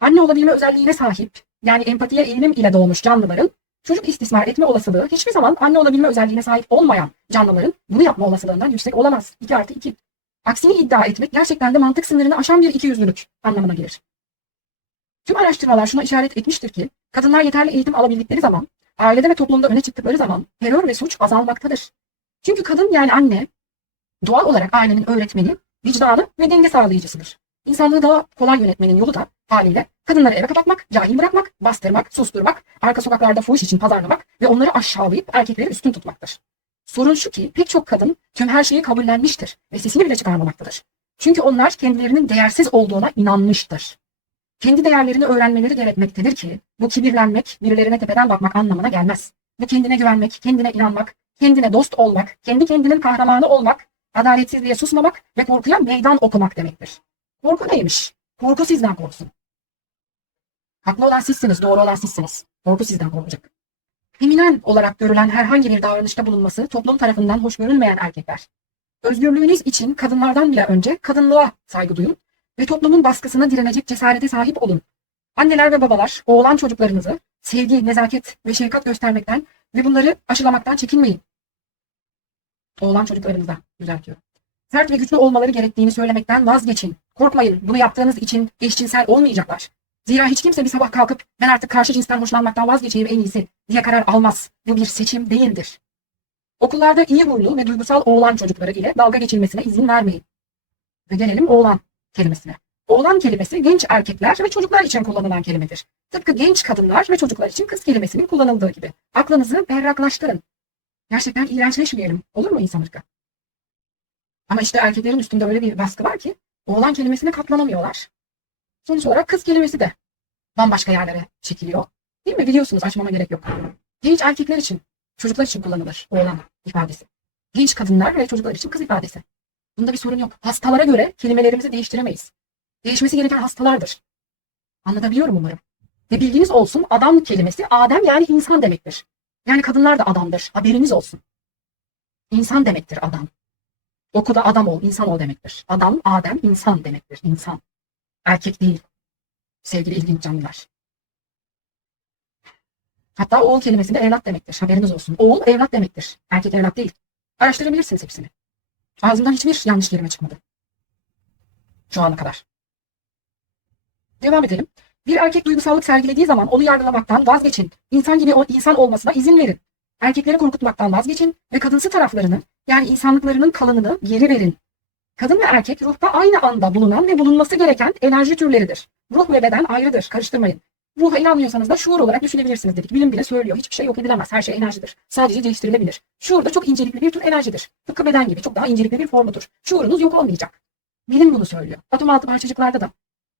Anne olabilme özelliğine sahip, yani empatiye eğilim ile doğmuş canlıların çocuk istismar etme olasılığı hiçbir zaman anne olabilme özelliğine sahip olmayan canlıların bunu yapma olasılığından yüksek olamaz. 2+2. Aksini iddia etmek gerçekten de mantık sınırını aşan bir ikiyüzlülük anlamına gelir. Tüm araştırmalar şuna işaret etmiştir ki kadınlar yeterli eğitim alabildikleri zaman, ailede ve toplumda öne çıktıkları zaman terör ve suç azalmaktadır. Çünkü kadın, yani anne, doğal olarak ailenin öğretmeni, vicdanı ve denge sağlayıcısıdır. İnsanlığı daha kolay yönetmenin yolu da haliyle kadınları eve kapatmak, cahil bırakmak, bastırmak, susturmak, arka sokaklarda fuhuş için pazarlamak ve onları aşağılayıp erkekleri üstün tutmaktır. Sorun şu ki pek çok kadın tüm her şeyi kabullenmiştir ve sesini bile çıkarmamaktadır. Çünkü onlar kendilerinin değersiz olduğuna inanmıştır. Kendi değerlerini öğrenmeleri gerekmektedir ki bu kibirlenmek, birilerine tepeden bakmak anlamına gelmez. Bu kendine güvenmek, kendine inanmak, kendine dost olmak, kendi kendinin kahramanı olmak, adaletsizliğe susmamak ve korkuya meydan okumak demektir. Korku neymiş? Korku sizden korksun. Haklı olan sizsiniz, doğru olan sizsiniz. Korku sizden korkacak. Feminen olarak görülen herhangi bir davranışta bulunması toplum tarafından hoş görülmeyen erkekler. Özgürlüğünüz için kadınlardan bile önce kadınlığa saygı duyun ve toplumun baskısına direnecek cesarete sahip olun. Anneler ve babalar, oğlan çocuklarınızı sevgi, nezaket ve şefkat göstermekten ve bunları aşılamaktan çekinmeyin. Oğlan çocuklarınıza düzeltiyor. Sert ve güçlü olmaları gerektiğini söylemekten vazgeçin. Korkmayın. Bunu yaptığınız için eşcinsel olmayacaklar. Zira hiç kimse bir sabah kalkıp ben artık karşı cinsten hoşlanmaktan vazgeçeyim en iyisi diye karar almaz. Bu bir seçim değildir. Okullarda iyi huylu ve duygusal oğlan çocukları ile dalga geçilmesine izin vermeyin. Ve gelelim oğlan kelimesine. Oğlan kelimesi genç erkekler ve çocuklar için kullanılan kelimedir. Tıpkı genç kadınlar ve çocuklar için kız kelimesinin kullanıldığı gibi. Aklınızı berraklaştırın. Gerçekten iğrençleşmeyelim. Olur mu insan ırkı? Ama işte erkeklerin üstünde öyle bir baskı var ki oğlan kelimesine katlanamıyorlar. Sonuç olarak kız kelimesi de bambaşka yerlere çekiliyor. Değil mi? Biliyorsunuz, açmama gerek yok. Genç erkekler için, çocuklar için kullanılır oğlan ifadesi. Genç kadınlar ve çocuklar için kız ifadesi. Bunda bir sorun yok. Hastalara göre kelimelerimizi değiştiremeyiz. Değişmesi gereken hastalardır. Anlatabiliyorum umarım. Ve bilginiz olsun, adam kelimesi Adem yani insan demektir. Yani kadınlar da adamdır. Haberiniz olsun. İnsan demektir adam. Oku da adam ol, insan ol demektir. Adam, Adem, insan demektir. İnsan. Erkek değil. Sevgili ilginç canlılar. Hatta oğul kelimesi de evlat demektir. Haberiniz olsun. Oğul evlat demektir. Erkek evlat değil. Araştırabilirsiniz hepsini. Ağzımdan hiçbir yanlış kelime çıkmadı. Şu ana kadar. Devam edelim. Bir erkek duygusallık sergilediği zaman onu yargılamaktan vazgeçin. İnsan gibi insan olmasına izin verin. Erkekleri korkutmaktan vazgeçin ve kadınsı taraflarını, yani insanlıklarının kalanını geri verin. Kadın ve erkek ruhta aynı anda bulunan ve bulunması gereken enerji türleridir. Ruh ve beden ayrıdır. Karıştırmayın. Ruha inanmıyorsanız da şuur olarak düşünebilirsiniz dedik. Bilim bile söylüyor. Hiçbir şey yok edilemez. Her şey enerjidir. Sadece değiştirilebilir. Şuur da çok incelikli bir tür enerjidir. Tıpkı beden gibi çok daha incelikli bir formudur. Şuurunuz yok olmayacak. Bilim bunu söylüyor. Atom altı parçacıklarda da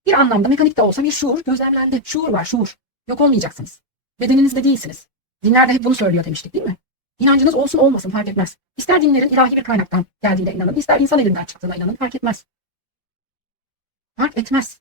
bir anlamda mekanik de olsa bir şuur gözlemlendi. Şuur var, şuur. Yok olmayacaksınız. Bedeninizde değilsiniz. Dinler de hep bunu söylüyor demiştik, değil mi? İnancınız olsun olmasın fark etmez. İster dinlerin ilahi bir kaynaktan geldiğine inanın, ister insan elinden çıktığına inanın, fark etmez. Fark etmez.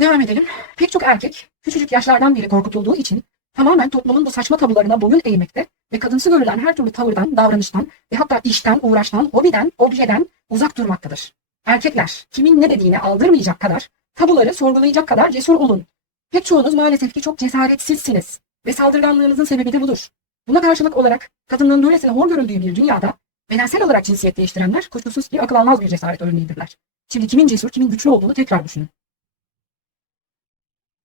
Devam edelim. Pek çok erkek küçücük yaşlardan beri korkutulduğu için tamamen toplumun bu saçma tabularına boyun eğmekte ve kadınsı görülen her türlü tavırdan, davranıştan ve hatta işten, uğraştan, hobiden, objeden uzak durmaktadır. Erkekler kimin ne dediğini aldırmayacak kadar, tabuları sorgulayacak kadar cesur olun. Pek çoğunuz maalesef ki çok cesaretsizsiniz ve saldırganlığınızın sebebi de budur. Buna karşılık olarak kadının böylesine hor görüldüğü bir dünyada bedensel olarak cinsiyet değiştirenler kuşkusuz ki akıl almaz bir cesaret örneğidirler. Şimdi kimin cesur, kimin güçlü olduğunu tekrar düşünün.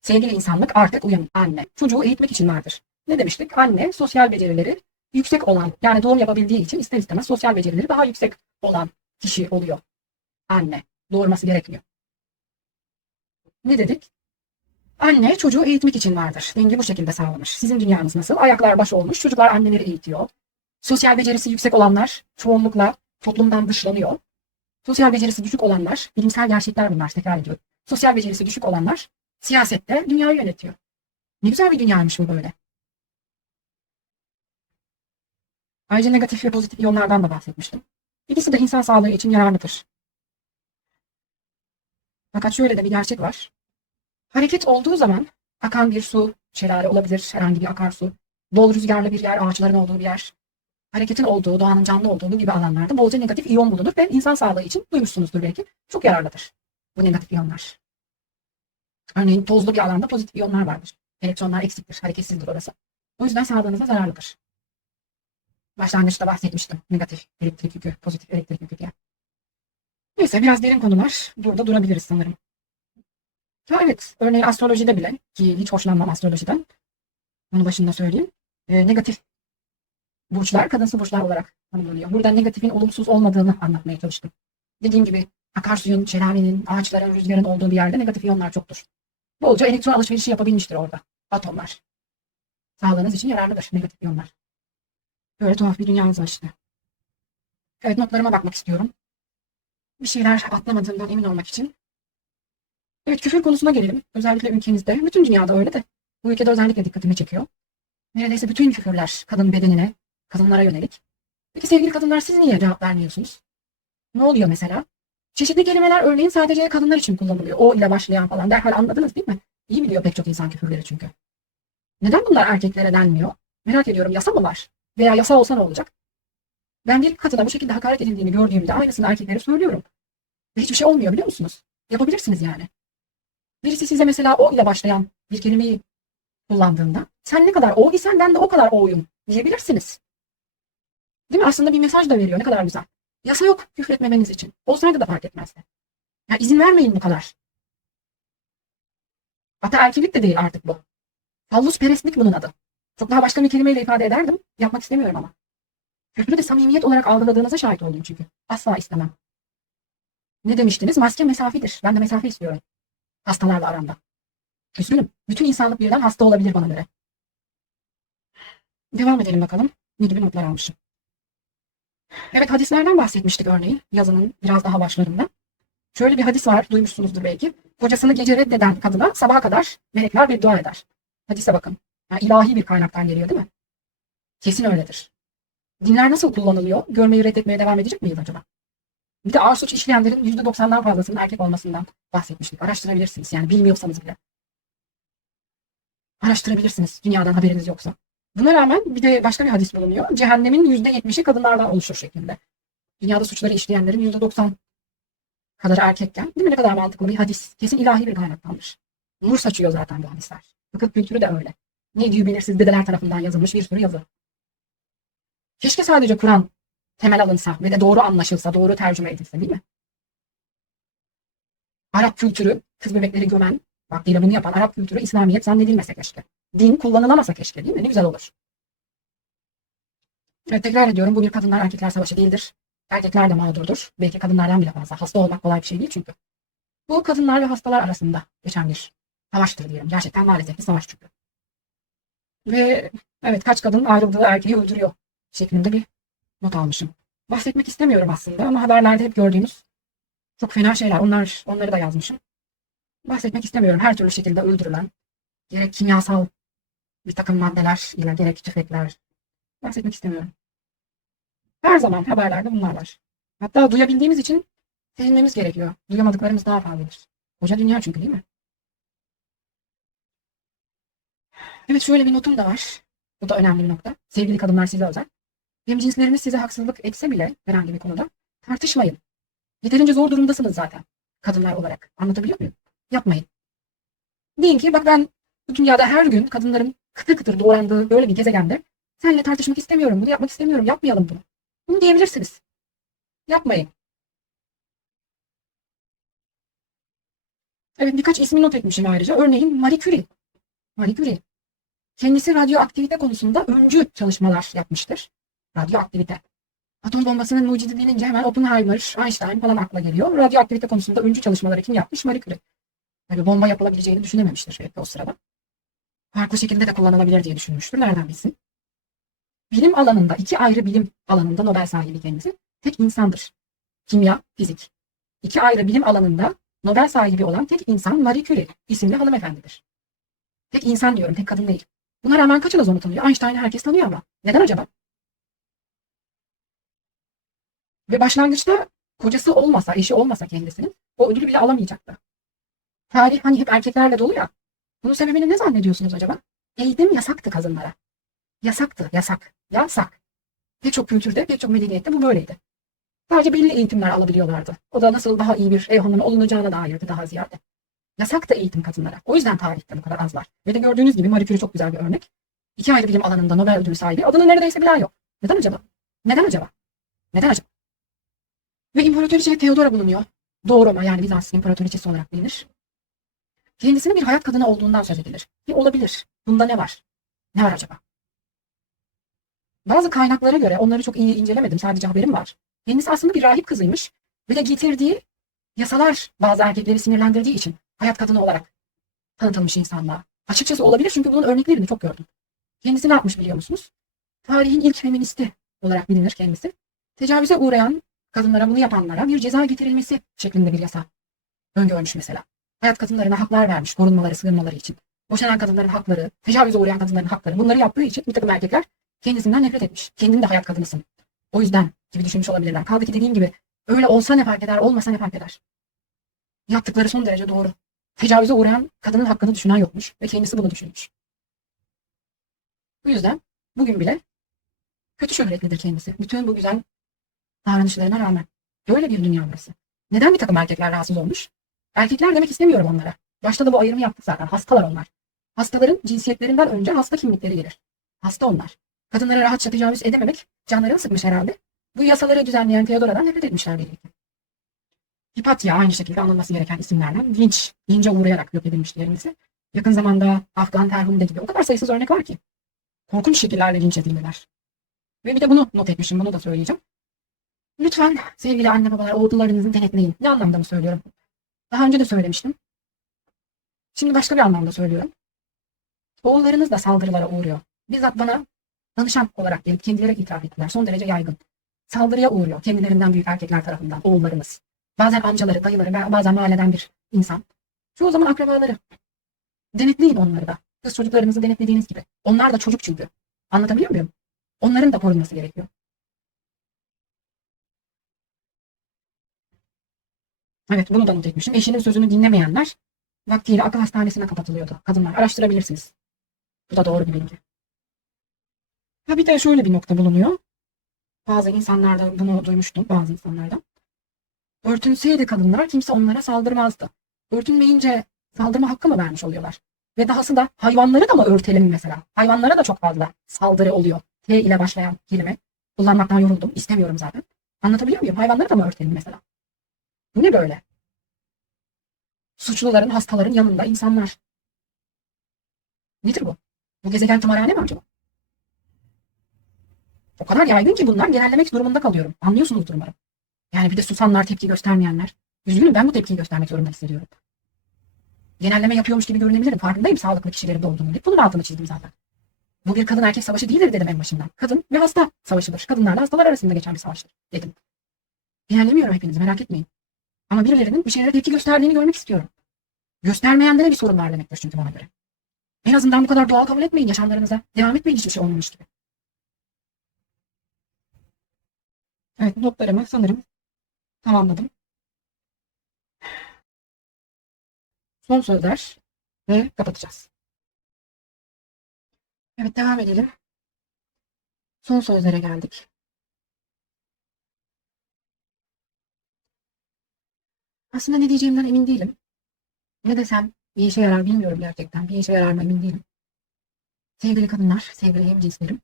Sevgili insanlık artık uyanın. Anne, çocuğu eğitmek için vardır. Ne demiştik? Anne, sosyal becerileri yüksek olan, yani doğum yapabildiği için ister istemez sosyal becerileri daha yüksek olan kişi oluyor. Anne, doğurması gerekmiyor. Ne dedik? Anne, çocuğu eğitmek için vardır. Denge bu şekilde sağlanır. Sizin dünyanız nasıl? Ayaklar baş olmuş, çocuklar anneleri eğitiyor. Sosyal becerisi yüksek olanlar çoğunlukla toplumdan dışlanıyor. Sosyal becerisi düşük olanlar, bilimsel gerçekler bunlar, tekrar ediyorum. Sosyal becerisi düşük olanlar siyasette dünyayı yönetiyor. Ne güzel bir dünyaymış bu böyle. Ayrıca negatif ve pozitif iyonlardan da bahsetmiştim. İkisi de insan sağlığı için yararlıdır. Fakat şöyle de bir gerçek var. Hareket olduğu zaman akan bir su, şelale olabilir, herhangi bir akarsu, bol rüzgarlı bir yer, ağaçların olduğu bir yer, hareketin olduğu, doğanın canlı olduğu gibi alanlarda bolca negatif iyon bulunur ve insan sağlığı için duymuşsunuzdur belki. Çok yararlıdır bu negatif iyonlar. Örneğin tozlu bir alanda pozitif iyonlar vardır. Elektronlar eksiktir, hareketsizdir orası. O yüzden sağlığınıza zararlıdır. Başlangıçta bahsetmiştim. Negatif elektrik yükü, pozitif elektrik yükü diye. Neyse, biraz derin konular. Burada durabiliriz sanırım. Ha evet, örneğin astrolojide bile, ki hiç hoşlanmam astrolojiden, bunu başında söyleyeyim. Negatif burçlar kadınsı burçlar olarak tanımlanıyor. Burada negatifin olumsuz olmadığını anlatmaya çalıştım. Dediğim gibi akarsuyun, şelalenin, ağaçların, rüzgarın olduğu bir yerde negatif iyonlar çoktur. Bolca elektron alışverişi yapabilmiştir orada. Atomlar. Sağlığınız için yararlıdır negatif iyonlar. Böyle tuhaf bir dünyamız var işte. Evet, notlarıma bakmak istiyorum. Bir şeyler atlamadığımdan emin olmak için. Evet, küfür konusuna gelelim. Özellikle ülkemizde, bütün dünyada öyle de bu ülkede özellikle dikkatimi çekiyor. Neredeyse bütün küfürler kadın bedenine, kadınlara yönelik. Peki sevgili kadınlar, siz niye cevap vermiyorsunuz? Ne oluyor mesela? Çeşitli kelimeler örneğin sadece kadınlar için kullanılıyor. O ile başlayan falan, derhal anladınız değil mi? İyi biliyor pek çok insan küfürleri çünkü. Neden bunlar erkeklere denmiyor? Merak ediyorum, yasa mı var? Veya yasa olsa ne olacak? Ben bir kadına bu şekilde hakaret edildiğini gördüğümde aynısını erkeklere söylüyorum. Ve hiçbir şey olmuyor, biliyor musunuz? Yapabilirsiniz yani. Birisi size mesela o ile başlayan bir kelimeyi kullandığında sen ne kadar o isen ben de o kadar o'yum diyebilirsiniz. Değil mi? Aslında bir mesaj da veriyor. Ne kadar güzel. Yasa yok küfretmemeniz için. Olsaydı da fark etmezdi. Yani izin vermeyin bu kadar. Ataerkillik de değil artık bu. Fallusperestlik bunun adı. Çok daha başka bir kelimeyle ifade ederdim. Yapmak istemiyorum ama. Küfrü de samimiyet olarak algıladığınıza şahit oldum çünkü. Asla istemem. Ne demiştiniz? Maske mesafedir. Ben de mesafe istiyorum. Hastalarla aramda. Üzgünüm. Bütün insanlık birden hasta olabilir bana göre. Devam edelim bakalım. Ne gibi notlar almışım. Evet, hadislerden bahsetmiştik örneğin. Yazının biraz daha başlarında. Şöyle bir hadis var. Duymuşsunuzdur belki. Kocasını gece reddeden kadına sabaha kadar melekler beddua eder. Hadise bakın. Yani ilahi bir kaynaktan geliyor değil mi? Kesin öyledir. Dinler nasıl kullanılıyor? Görmeyi reddetmeye devam edecek miyiz acaba? Bir de ağır suç işleyenlerin %90'dan fazlasının erkek olmasından bahsetmiştik. Araştırabilirsiniz. Yani bilmiyorsanız bile. Araştırabilirsiniz. Dünyadan haberiniz yoksa. Buna rağmen bir de başka bir hadis bulunuyor. Cehennemin %70'i kadınlardan oluşur şeklinde. Dünyada suçları işleyenlerin %90 kadar erkekken. Değil mi? Ne kadar mantıklı bir hadis. Kesin ilahi bir kaynaktandır. Nur saçıyor zaten bu hadisler. Fıkıh kültürü de öyle. Ne diyor belirsiz dedeler tarafından yazılmış bir sürü yazı. Keşke sadece Kur'an temel alınsa ve de doğru anlaşılsa, doğru tercüme edilse değil mi? Arap kültürü, kız bebekleri gömen, vaktiyle bunu yapan Arap kültürü İslamiyet zannedilmese keşke. Din kullanılamasa keşke değil mi? Ne güzel olur. Evet, tekrar ediyorum, bu bir kadınlar erkekler savaşı değildir. Erkekler de mağdurdur. Belki kadınlardan bile fazla. Hasta olmak kolay bir şey değil çünkü. Bu kadınlar ve hastalar arasında geçen bir savaştır diyelim. Gerçekten maalesef bir savaş çünkü. Ve evet, kaç kadın ayrıldığı erkeği öldürüyor şeklinde bir not almışım. Bahsetmek istemiyorum aslında ama haberlerde hep gördüğümüz çok fena şeyler. Onları da yazmışım. Bahsetmek istemiyorum. Her türlü şekilde öldürülen, gerek kimyasal bir takım maddeler ile gerek tüfekler. Bahsetmek istemiyorum. Her zaman haberlerde bunlar var. Hatta duyabildiğimiz için sevinmemiz gerekiyor. Duyamadıklarımız daha fazladır. Koca dünya çünkü değil mi? Evet, şöyle bir notum da var. Bu da önemli bir nokta. Sevgili kadınlar, size özel. Hemcinsleriniz size haksızlık etse bile herhangi bir konuda tartışmayın. Yeterince zor durumdasınız zaten kadınlar olarak. Anlatabiliyor muyum? Yapmayın. Deyin ki bak, ben bu dünyada her gün kadınların kıtır kıtır doğrandığı böyle bir gezegende seninle tartışmak istemiyorum. Bunu yapmak istemiyorum. Yapmayalım bunu. Bunu diyebilirsiniz. Yapmayın. Evet, birkaç ismi not etmişim ayrıca. Örneğin Marie Curie. Marie Curie. Kendisi radyoaktivite konusunda öncü çalışmalar yapmıştır. Radyoaktivite. Atom bombasının mucidi denince hemen Oppenheimer, Einstein falan akla geliyor. Radyoaktivite konusunda öncü çalışmaları kim yapmış? Marie Curie. Tabii bomba yapılabileceğini düşünememiştir belki o sırada. Farklı şekilde de kullanılabilir diye düşünmüştür. Nereden bilsin? Bilim alanında, iki ayrı bilim alanında Nobel sahibi kendisi. Tek insandır. Kimya, fizik. İki ayrı bilim alanında Nobel sahibi olan tek insan Marie Curie isimli hanımefendidir. Tek insan diyorum, tek kadın değil. Buna rağmen kaçınız onu tanıyor? Einstein'ı herkes tanıyor ama. Neden acaba? Ve başlangıçta kocası olmasa, eşi olmasa kendisinin o ödülü bile alamayacaktı. Tarih hani hep erkeklerle dolu ya. Bunun sebebini ne zannediyorsunuz acaba? Eğitim yasaktı kadınlara. Yasaktı, yasak. Yasak. Pek çok kültürde, pek çok medeniyette bu böyleydi. Sadece belli eğitimler alabiliyorlardı. O da nasıl daha iyi bir ev hanımı olunacağına dairdi daha ziyade. Yasaktı eğitim kadınlara. O yüzden tarihte bu kadar azlar. Ve de gördüğünüz gibi Marie Curie çok güzel bir örnek. İki ayrı bilim alanında Nobel ödülü sahibi. Adını neredeyse bilen yok. Neden acaba? Neden acaba? Neden acaba? Ve İmparatoriçe Theodora bulunuyor. Doğu Roma, yani Bizans İmparatoriçesi olarak bilinir. Kendisinin bir hayat kadını olduğundan söz edilir. Olabilir. Bunda ne var? Ne var acaba? Bazı kaynaklara göre, onları çok iyi incelemedim, sadece haberim var. Kendisi aslında bir rahip kızıymış ve de getirdiği yasalar bazı erkekleri sinirlendirdiği için hayat kadını olarak tanıtılmış insanlığa. Açıkçası olabilir çünkü bunun örneklerini çok gördüm. Kendisi ne yapmış biliyor musunuz? Tarihin ilk feministi olarak bilinir kendisi. Tecavüze uğrayan kadınlara, bunu yapanlara bir ceza getirilmesi şeklinde bir yasa öngörmüş mesela. Hayat kadınlarına haklar vermiş, korunmaları, sığınmaları için. Boşanan kadınların hakları, tecavüze uğrayan kadınların hakları, bunları yaptığı için bir takım erkekler kendisinden nefret etmiş. Kendin de hayat kadınısın. O yüzden gibi düşünmüş olabilirler. Kaldı ki dediğim gibi öyle olsa ne fark eder, olmasa ne fark eder. Yaptıkları son derece doğru. Tecavüze uğrayan kadının hakkını düşünen yokmuş ve kendisi bunu düşünmüş. Bu yüzden bugün bile kötü şöhretlidir kendisi. Bütün bu güzel davranışlarına rağmen. Böyle bir dünya burası. Neden bir takım erkekler rahatsız olmuş? Erkekler demek istemiyorum onlara. Başta da bu ayrımı yaptık zaten. Hastalar onlar. Hastaların cinsiyetlerinden önce hasta kimlikleri gelir. Hasta onlar. Kadınlara rahatça tecavüz edememek canlarını sıkmış herhalde. Bu yasaları düzenleyen Theodora'dan nefret etmişler belli ki. Hipatya aynı şekilde anılması gereken isimlerden linçe uğrayarak yok edilmiş diğerimizi. Yakın zamanda Afgan Terhunde gibi o kadar sayısız örnek var ki. Korkunç şekillerle linç edildiler. Ve bir de bunu not etmişim, bunu da söyleyeceğim. Lütfen sevgili anne babalar ordularınızı denetleyin. Ne anlamda mı söylüyorum? Daha önce de söylemiştim. Şimdi başka bir anlamda söylüyorum. Oğullarınız da saldırılara uğruyor. Bizzat bana danışan olarak gelip kendileri itiraf ettiler. Son derece yaygın. Saldırıya uğruyor kendilerinden büyük erkekler tarafından oğullarımız. Bazen amcaları, dayıları, bazen mahalleden bir insan. Çoğu zaman akrabaları. Denetleyin onları da. Kız çocuklarınızı denetlediğiniz gibi. Onlar da çocuk çünkü. Anlatabiliyor muyum? Onların da korunması gerekiyor. Evet, bunu da not etmişim. Eşinin sözünü dinlemeyenler vaktiyle akıl hastanesine kapatılıyordu. Kadınlar, araştırabilirsiniz. Bu da doğru bir bilgi. Ha bir de şöyle bir nokta bulunuyor. Bazı insanlarda bunu duymuştum, bazı insanlardan. Örtünseydi kadınlar kimse onlara saldırmazdı. Örtünmeyince saldırma hakkı mı vermiş oluyorlar? Ve dahası da hayvanları da mı örtelim mesela? Hayvanlara da çok fazla saldırı oluyor. T ile başlayan kelime. Kullanmaktan yoruldum. İstemiyorum zaten. Anlatabiliyor muyum? Hayvanları da mı örtelim mesela? Bu ne böyle? Suçluların, hastaların yanında insanlar. Nedir bu? Bu gezegen tımarhane mi acaba? O kadar yaygın ki bunlar genellemek durumunda kalıyorum. Anlıyorsunuzdur umarım. Yani bir de susanlar, tepki göstermeyenler. Üzgünüm, ben bu tepkiyi göstermek zorunda hissediyorum. Genelleme yapıyormuş gibi görünebilirim. Farkındayım sağlıklı kişilerin de olduğunu. Bunun altını çizdim zaten. Bu bir kadın erkek savaşı değildir dedim en başından. Kadın ve hasta savaşıdır. Kadınlarla hastalar arasında geçen bir savaştır dedim. Genellemiyorum hepinizi, merak etmeyin. Ama birilerinin bir şeylere tepki gösterdiğini görmek istiyorum. Göstermeyende de bir sorun var demektir çünkü bana göre. En azından bu kadar doğal kabul etmeyin yaşamlarınıza. Devam etmeyin hiçbir şey olmamış gibi. Evet, notlarımı sanırım tamamladım. Son sözler ve kapatacağız. Evet, devam edelim. Son sözlere geldik. Aslında ne diyeceğimden emin değilim. Ne desem bir işe yarar bilmiyorum gerçekten. Bir işe yarar mı emin değilim. Sevgili kadınlar, sevgili hemcinslerim.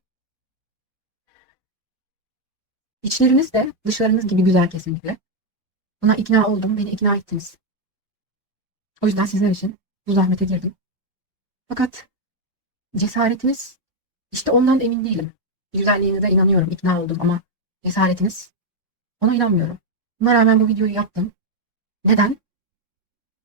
İçleriniz de dışlarınız gibi güzel kesinlikle. Buna ikna oldum, beni ikna ettiniz. O yüzden sizler için bu zahmete girdim. Fakat cesaretiniz, işte ondan da emin değilim. Güzelliğinize inanıyorum, ikna oldum ama cesaretiniz, ona inanmıyorum. Buna rağmen bu videoyu yaptım. Neden?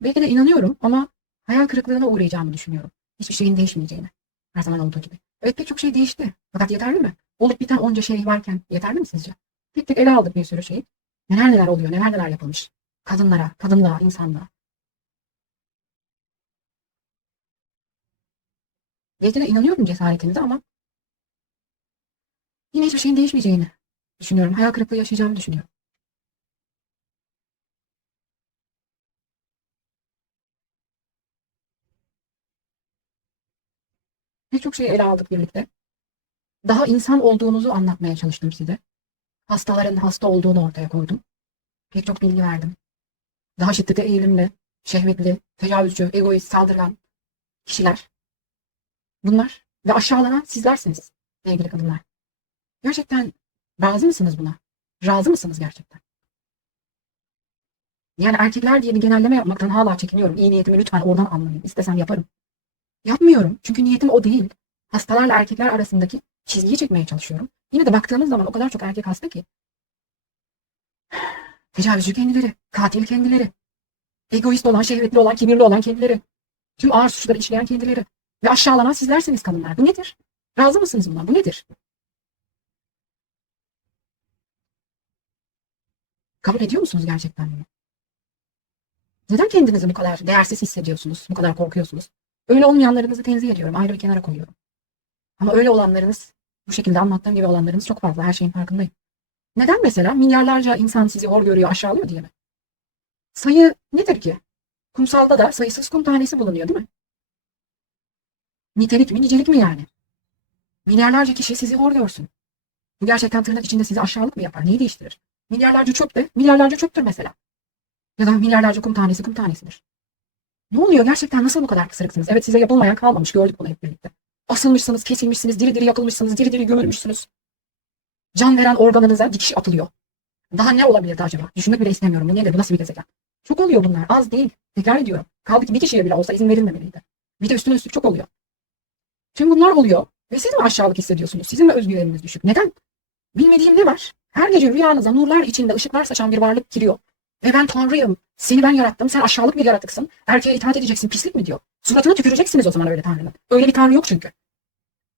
Belki de inanıyorum ama hayal kırıklığına uğrayacağımı düşünüyorum. Hiçbir şeyin değişmeyeceğini. Her zaman olduğu gibi. Evet pek çok şey değişti. Fakat yeterli mi? Olup biten onca şey varken yeterli mi sizce? Tek tek ele aldık bir sürü şeyi. Neler neler oluyor, neler neler yapılmış. Kadınlara, kadınlığa, insanlığa. Belki de inanıyorum cesaretinize ama yine hiçbir şeyin değişmeyeceğini düşünüyorum. Hayal kırıklığı yaşayacağımı düşünüyorum. Pek çok şeyi ele aldık birlikte. Daha insan olduğunuzu anlatmaya çalıştım size. Hastaların hasta olduğunu ortaya koydum. Pek çok bilgi verdim. Daha şiddete eğilimli, şehvetli, tecavüzcü, egoist, saldırgan kişiler. Bunlar ve aşağılanan sizlersiniz sevgili kadınlar. Gerçekten razı mısınız buna? Razı mısınız gerçekten? Yani erkekler diye bir genelleme yapmaktan hala çekiniyorum. İyi niyetimi lütfen oradan anlayın. İstesem yaparım. Yapmıyorum. Çünkü niyetim o değil. Hastalarla erkekler arasındaki çizgiyi çekmeye çalışıyorum. Yine de baktığımız zaman o kadar çok erkek hasta ki. Tecavüzcü kendileri, katil kendileri, egoist olan, şehvetli olan, kibirli olan kendileri, tüm ağır suçları işleyen kendileri ve aşağılanan sizlersiniz kadınlar. Bu nedir? Razı mısınız buna? Bu nedir? Kabul ediyor musunuz gerçekten bunu? Neden kendinizi bu kadar değersiz hissediyorsunuz? Bu kadar korkuyorsunuz? Öyle olmayanlarınızı tenzih ediyorum. Ayrı bir kenara koyuyorum. Ama öyle olanlarınız, bu şekilde anlattığım gibi olanlarınız çok fazla. Her şeyin farkındayım. Neden mesela milyarlarca insan sizi hor görüyor, aşağılıyor diye mi? Sayı nedir ki? Kumsalda da sayısız kum tanesi bulunuyor değil mi? Nitelik mi, nicelik mi yani? Milyarlarca kişi sizi hor görsün. Bu gerçekten tırnak içinde sizi aşağılık mı yapar? Neyi değiştirir? Milyarlarca çöp de milyarlarca çöptür mesela. Ya da milyarlarca kum tanesi kum tanesidir. Ne oluyor? Gerçekten nasıl bu kadar kısırıksınız? Evet size yapılmayan kalmamış. Gördük bunu hep birlikte. Asılmışsınız, kesilmişsiniz, diri diri yakılmışsınız, diri diri gömülmüşsünüz. Can veren organınıza dikiş atılıyor. Daha ne olabilirdi acaba? Düşünmek bile istemiyorum. Bu nedir? Bu nasıl bir gezegen? Çok oluyor bunlar. Az değil. Tekrar ediyorum. Kaldı ki bir kişiye bile olsa izin verilmemeliydi. Bir de üstüne üstlük çok oluyor. Tüm bunlar oluyor. Ve siz mi aşağılık hissediyorsunuz? Sizin mi özgüveniniz düşük? Neden? Bilmediğim ne var? Her gece rüyanıza nurlar içinde ışıklar saçan bir varlık giriyor. Ve ben Tanrıyım. Seni ben yarattım. Sen aşağılık bir yaratıksın. Erkeğe itaat edeceksin. Pislik mi diyor. Suratına tüküreceksiniz o zaman öyle Tanrı'nın. Öyle bir Tanrı yok çünkü.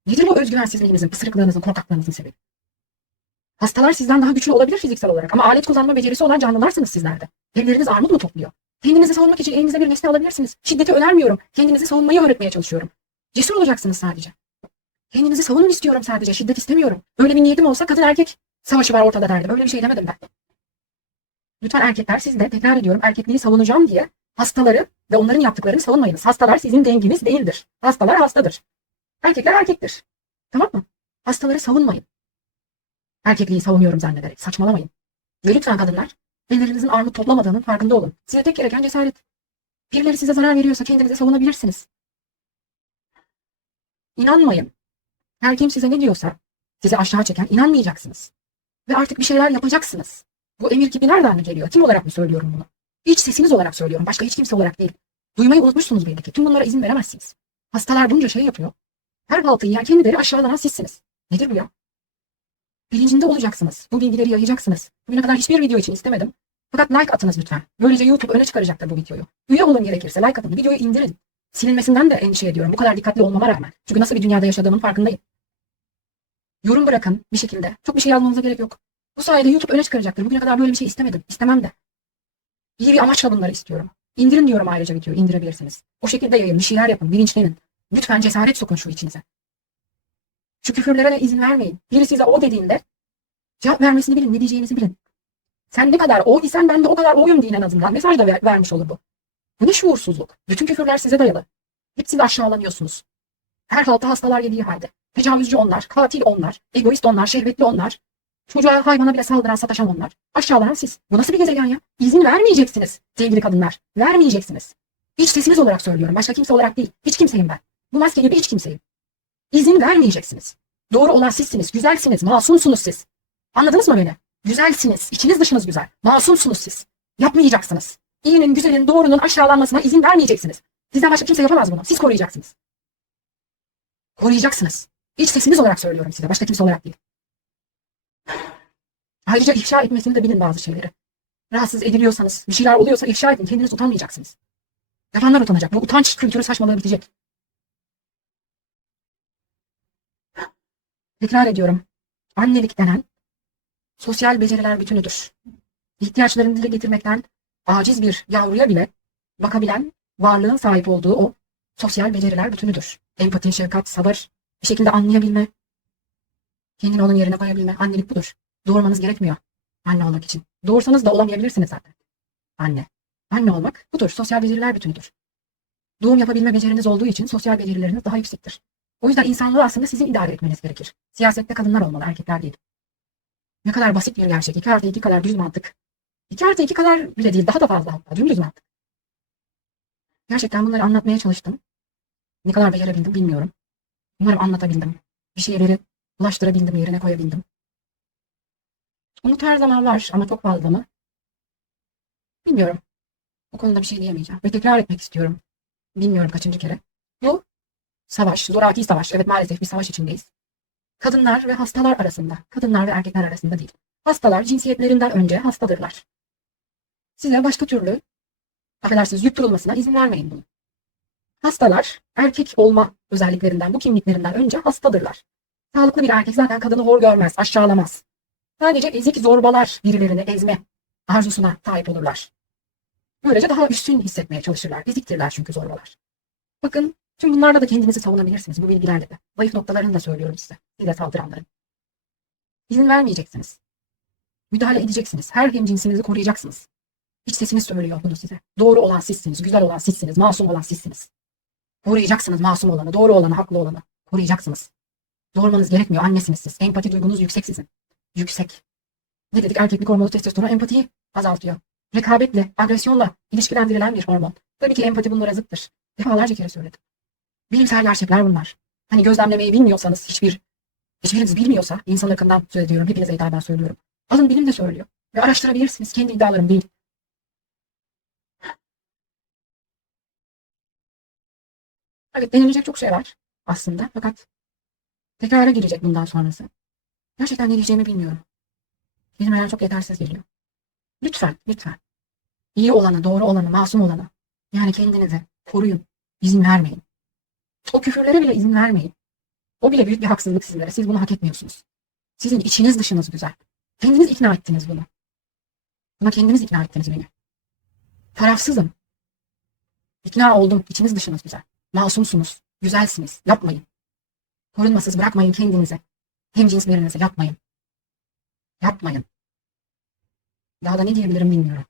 Nedir bu özgüvensizliğinizin, pısırıklığınızın, korkaklığınızın sebebi? Hastalar sizden daha güçlü olabilir fiziksel olarak ama alet kullanma becerisi olan canlılarsınız sizler de. Elleriniz armut mu topluyor? Kendinizi savunmak için elinize bir nesne alabilirsiniz. Şiddeti önermiyorum. Kendinizi savunmayı öğretmeye çalışıyorum. Cesur olacaksınız sadece. Kendinizi savunun istiyorum sadece. Şiddet istemiyorum. Öyle bir niyetim olsa kadın erkek savaşı var ortada derdim. Öyle bir şey demedim ben. Lütfen erkekler siz de tekrar ediyorum erkekliği savunacağım diye hastaları ve onların yaptıklarını savunmayınız. Hastalar sizin denginiz değildir. Hastalar hastadır. Erkekler erkektir. Tamam mı? Hastaları savunmayın. Erkekliği savunuyorum zannederek. Saçmalamayın. Ve lütfen kadınlar ellerinizin armut toplamadığının farkında olun. Size tek gereken cesaret. Birileri size zarar veriyorsa kendinizi savunabilirsiniz. İnanmayın. Her kim size ne diyorsa sizi aşağı çeken inanmayacaksınız. Ve artık bir şeyler yapacaksınız. Bu emir gibi nereden mi geliyor? Kim olarak mı söylüyorum bunu? İç sesiniz olarak söylüyorum. Başka hiç kimse olarak değil. Duymayı unutmuşsunuz belli ki. Tüm bunlara izin veremezsiniz. Hastalar bunca şey yapıyor. Her haltı yiyen kendileri aşağılanan sizsiniz. Nedir bu ya? Bilincinde olacaksınız. Bu bilgileri yayacaksınız. Bugüne kadar hiçbir video için istemedim. Fakat like atınız lütfen. Böylece YouTube öne çıkaracaktır bu videoyu. Üye olun gerekirse like atın. Videoyu indirin. Silinmesinden de endişe ediyorum. Bu kadar dikkatli olmama rağmen. Çünkü nasıl bir dünyada yaşadığımın farkındayım. Yorum bırakın bir şekilde. Çok bir şey yazmanıza gerek yok. Bu sayede YouTube öne çıkaracaktır. Bugüne kadar böyle bir şey istemedim. İstemem de. İyi bir amaçla bunları istiyorum. İndirin diyorum ayrıca videoyu. İndirebilirsiniz. O şekilde yayın. Bir şeyler yapın. Bilinçlenin. Lütfen cesaret sokun şu içinize. Şu küfürlere de izin vermeyin. Biri size o dediğinde cevap vermesini bilin. Ne diyeceğinizi bilin. Sen ne kadar o isen ben de o kadar oyum deyin en azından. Mesaj da vermiş olur bu. Bu ne şuursuzluk. Bütün küfürler size dayalı. Hep siz aşağılanıyorsunuz. Her halta hastalar yediği halde. Tecavüzcü onlar, katil onlar, egoist onlar, şehvetli onlar. Çocuğa, hayvana bile saldıran, sataşan onlar. Aşağılanan siz. Bu nasıl bir gezegen ya? İzin vermeyeceksiniz sevgili kadınlar. Vermeyeceksiniz. İç sesiniz olarak söylüyorum. Başka kimse olarak değil. Hiç kimseyim ben. Bu maske gibi hiç kimseyim. İzin vermeyeceksiniz. Doğru olan sizsiniz. Güzelsiniz. Masumsunuz siz. Anladınız mı beni? Güzelsiniz. İçiniz dışınız güzel. Masumsunuz siz. Yapmayacaksınız. İyinin, güzelin, doğrunun aşağılanmasına izin vermeyeceksiniz. Sizden başka kimse yapamaz bunu. Siz koruyacaksınız. Koruyacaksınız. İç sesiniz olarak söylüyorum size. Başka kimse olarak değil. Ayrıca ifşa etmesini de bilin bazı şeyleri. Rahatsız ediliyorsanız, bir şeyler oluyorsa ifşa edin. Kendiniz utanmayacaksınız. Yapanlar utanacak. Bu utanç kültürü saçmalığı bitecek. Tekrar ediyorum. Annelik denen sosyal beceriler bütünüdür. İhtiyaçlarını dile getirmekten aciz bir yavruya bile bakabilen varlığın sahip olduğu o sosyal beceriler bütünüdür. Empati, şefkat, sabır, bir şekilde anlayabilme, kendini onun yerine koyabilme. Annelik budur. Doğurmanız gerekmiyor anne olmak için. Doğursanız da olamayabilirsiniz zaten. Anne. Anne olmak budur. Sosyal beceriler bütünüdür. Doğum yapabilme beceriniz olduğu için sosyal becerileriniz daha yüksektir. O yüzden insanlığı aslında sizin idare etmeniz gerekir. Siyasette kadınlar olmalı, erkekler değil. Ne kadar basit bir gerçek. 2 artı 2 kadar düz mantık. 2 artı 2 kadar bile değil. Daha da fazla hatta. Dümdüz mantık. Gerçekten bunları anlatmaya çalıştım. Ne kadar becerebildim bilmiyorum. Umarım anlatabildim. Bir şeyleri ulaştırabildim, yerine koyabildim. Umut her zaman var ama çok fazla mı? Bilmiyorum. O konuda bir şey diyemeyeceğim. Ve tekrar etmek istiyorum. Bilmiyorum kaçıncı kere. Bu savaş, zoraki savaş. Evet maalesef bir savaş içindeyiz. Kadınlar ve hastalar arasında. Kadınlar ve erkekler arasında değil. Hastalar cinsiyetlerinden önce hastadırlar. Size başka türlü, affedersiniz, yutturulmasına izin vermeyin bunu. Hastalar erkek olma özelliklerinden, bu kimliklerinden önce hastadırlar. Sağlıklı bir erkek zaten kadını hor görmez, aşağılamaz. Sadece ezik zorbalar birilerini ezme arzusuna sahip olurlar. Böylece daha üstün hissetmeye çalışırlar. Eziktirler çünkü zorbalar. Bakın tüm bunlarla da kendinizi savunabilirsiniz bu bilgilerle de. Zayıf noktalarını da söylüyorum size. Size saldıranların. İzin vermeyeceksiniz. Müdahale edeceksiniz. Her hemcinsinizi koruyacaksınız. İç sesiniz söylüyor bunu size. Doğru olan sizsiniz, güzel olan sizsiniz, masum olan sizsiniz. Koruyacaksınız masum olanı, doğru olanı, haklı olanı. Koruyacaksınız. Doğurmanız gerekmiyor. Annesiniz siz. Empati duygunuz yüksek sizin. Yüksek. Ne dedik? Erkeklik hormonu testosteron empatiyi azaltıyor. Rekabetle, agresyonla ilişkilendirilen bir hormon. Tabii ki empati bunlara zıttır. Defalarca kere söyledim. Bilimsel gerçekler bunlar. Hani gözlemlemeyi bilmiyorsanız, hiçbiriniz bilmiyorsa, insan ırkından söz ediyorum, hepinize hitaben söylüyorum. Alın, bilim de söylüyor. Ve araştırabilirsiniz. Kendi iddialarım değil. Evet, denilecek çok şey var aslında. Fakat tekrara girecek bundan sonrası. Gerçekten ne diyeceğimi bilmiyorum. Benim çok yetersiz geliyor. Lütfen, lütfen. İyi olanı, doğru olanı, masum olanı. Yani kendinizi koruyun. İzin vermeyin. O küfürlere bile izin vermeyin. O bile büyük bir haksızlık sizlere. Siz bunu hak etmiyorsunuz. Sizin içiniz dışınız güzel. Kendiniz ikna ettiniz bunu. Buna kendiniz ikna ettiniz beni. Tarafsızım. İkna oldum. İçiniz dışınız güzel. Masumsunuz. Güzelsiniz. Yapmayın. Korunmasız bırakmayın kendinize. Hemcinslerinize yapmayın. Yapmayın. Daha da ne diyebilirim bilmiyorum.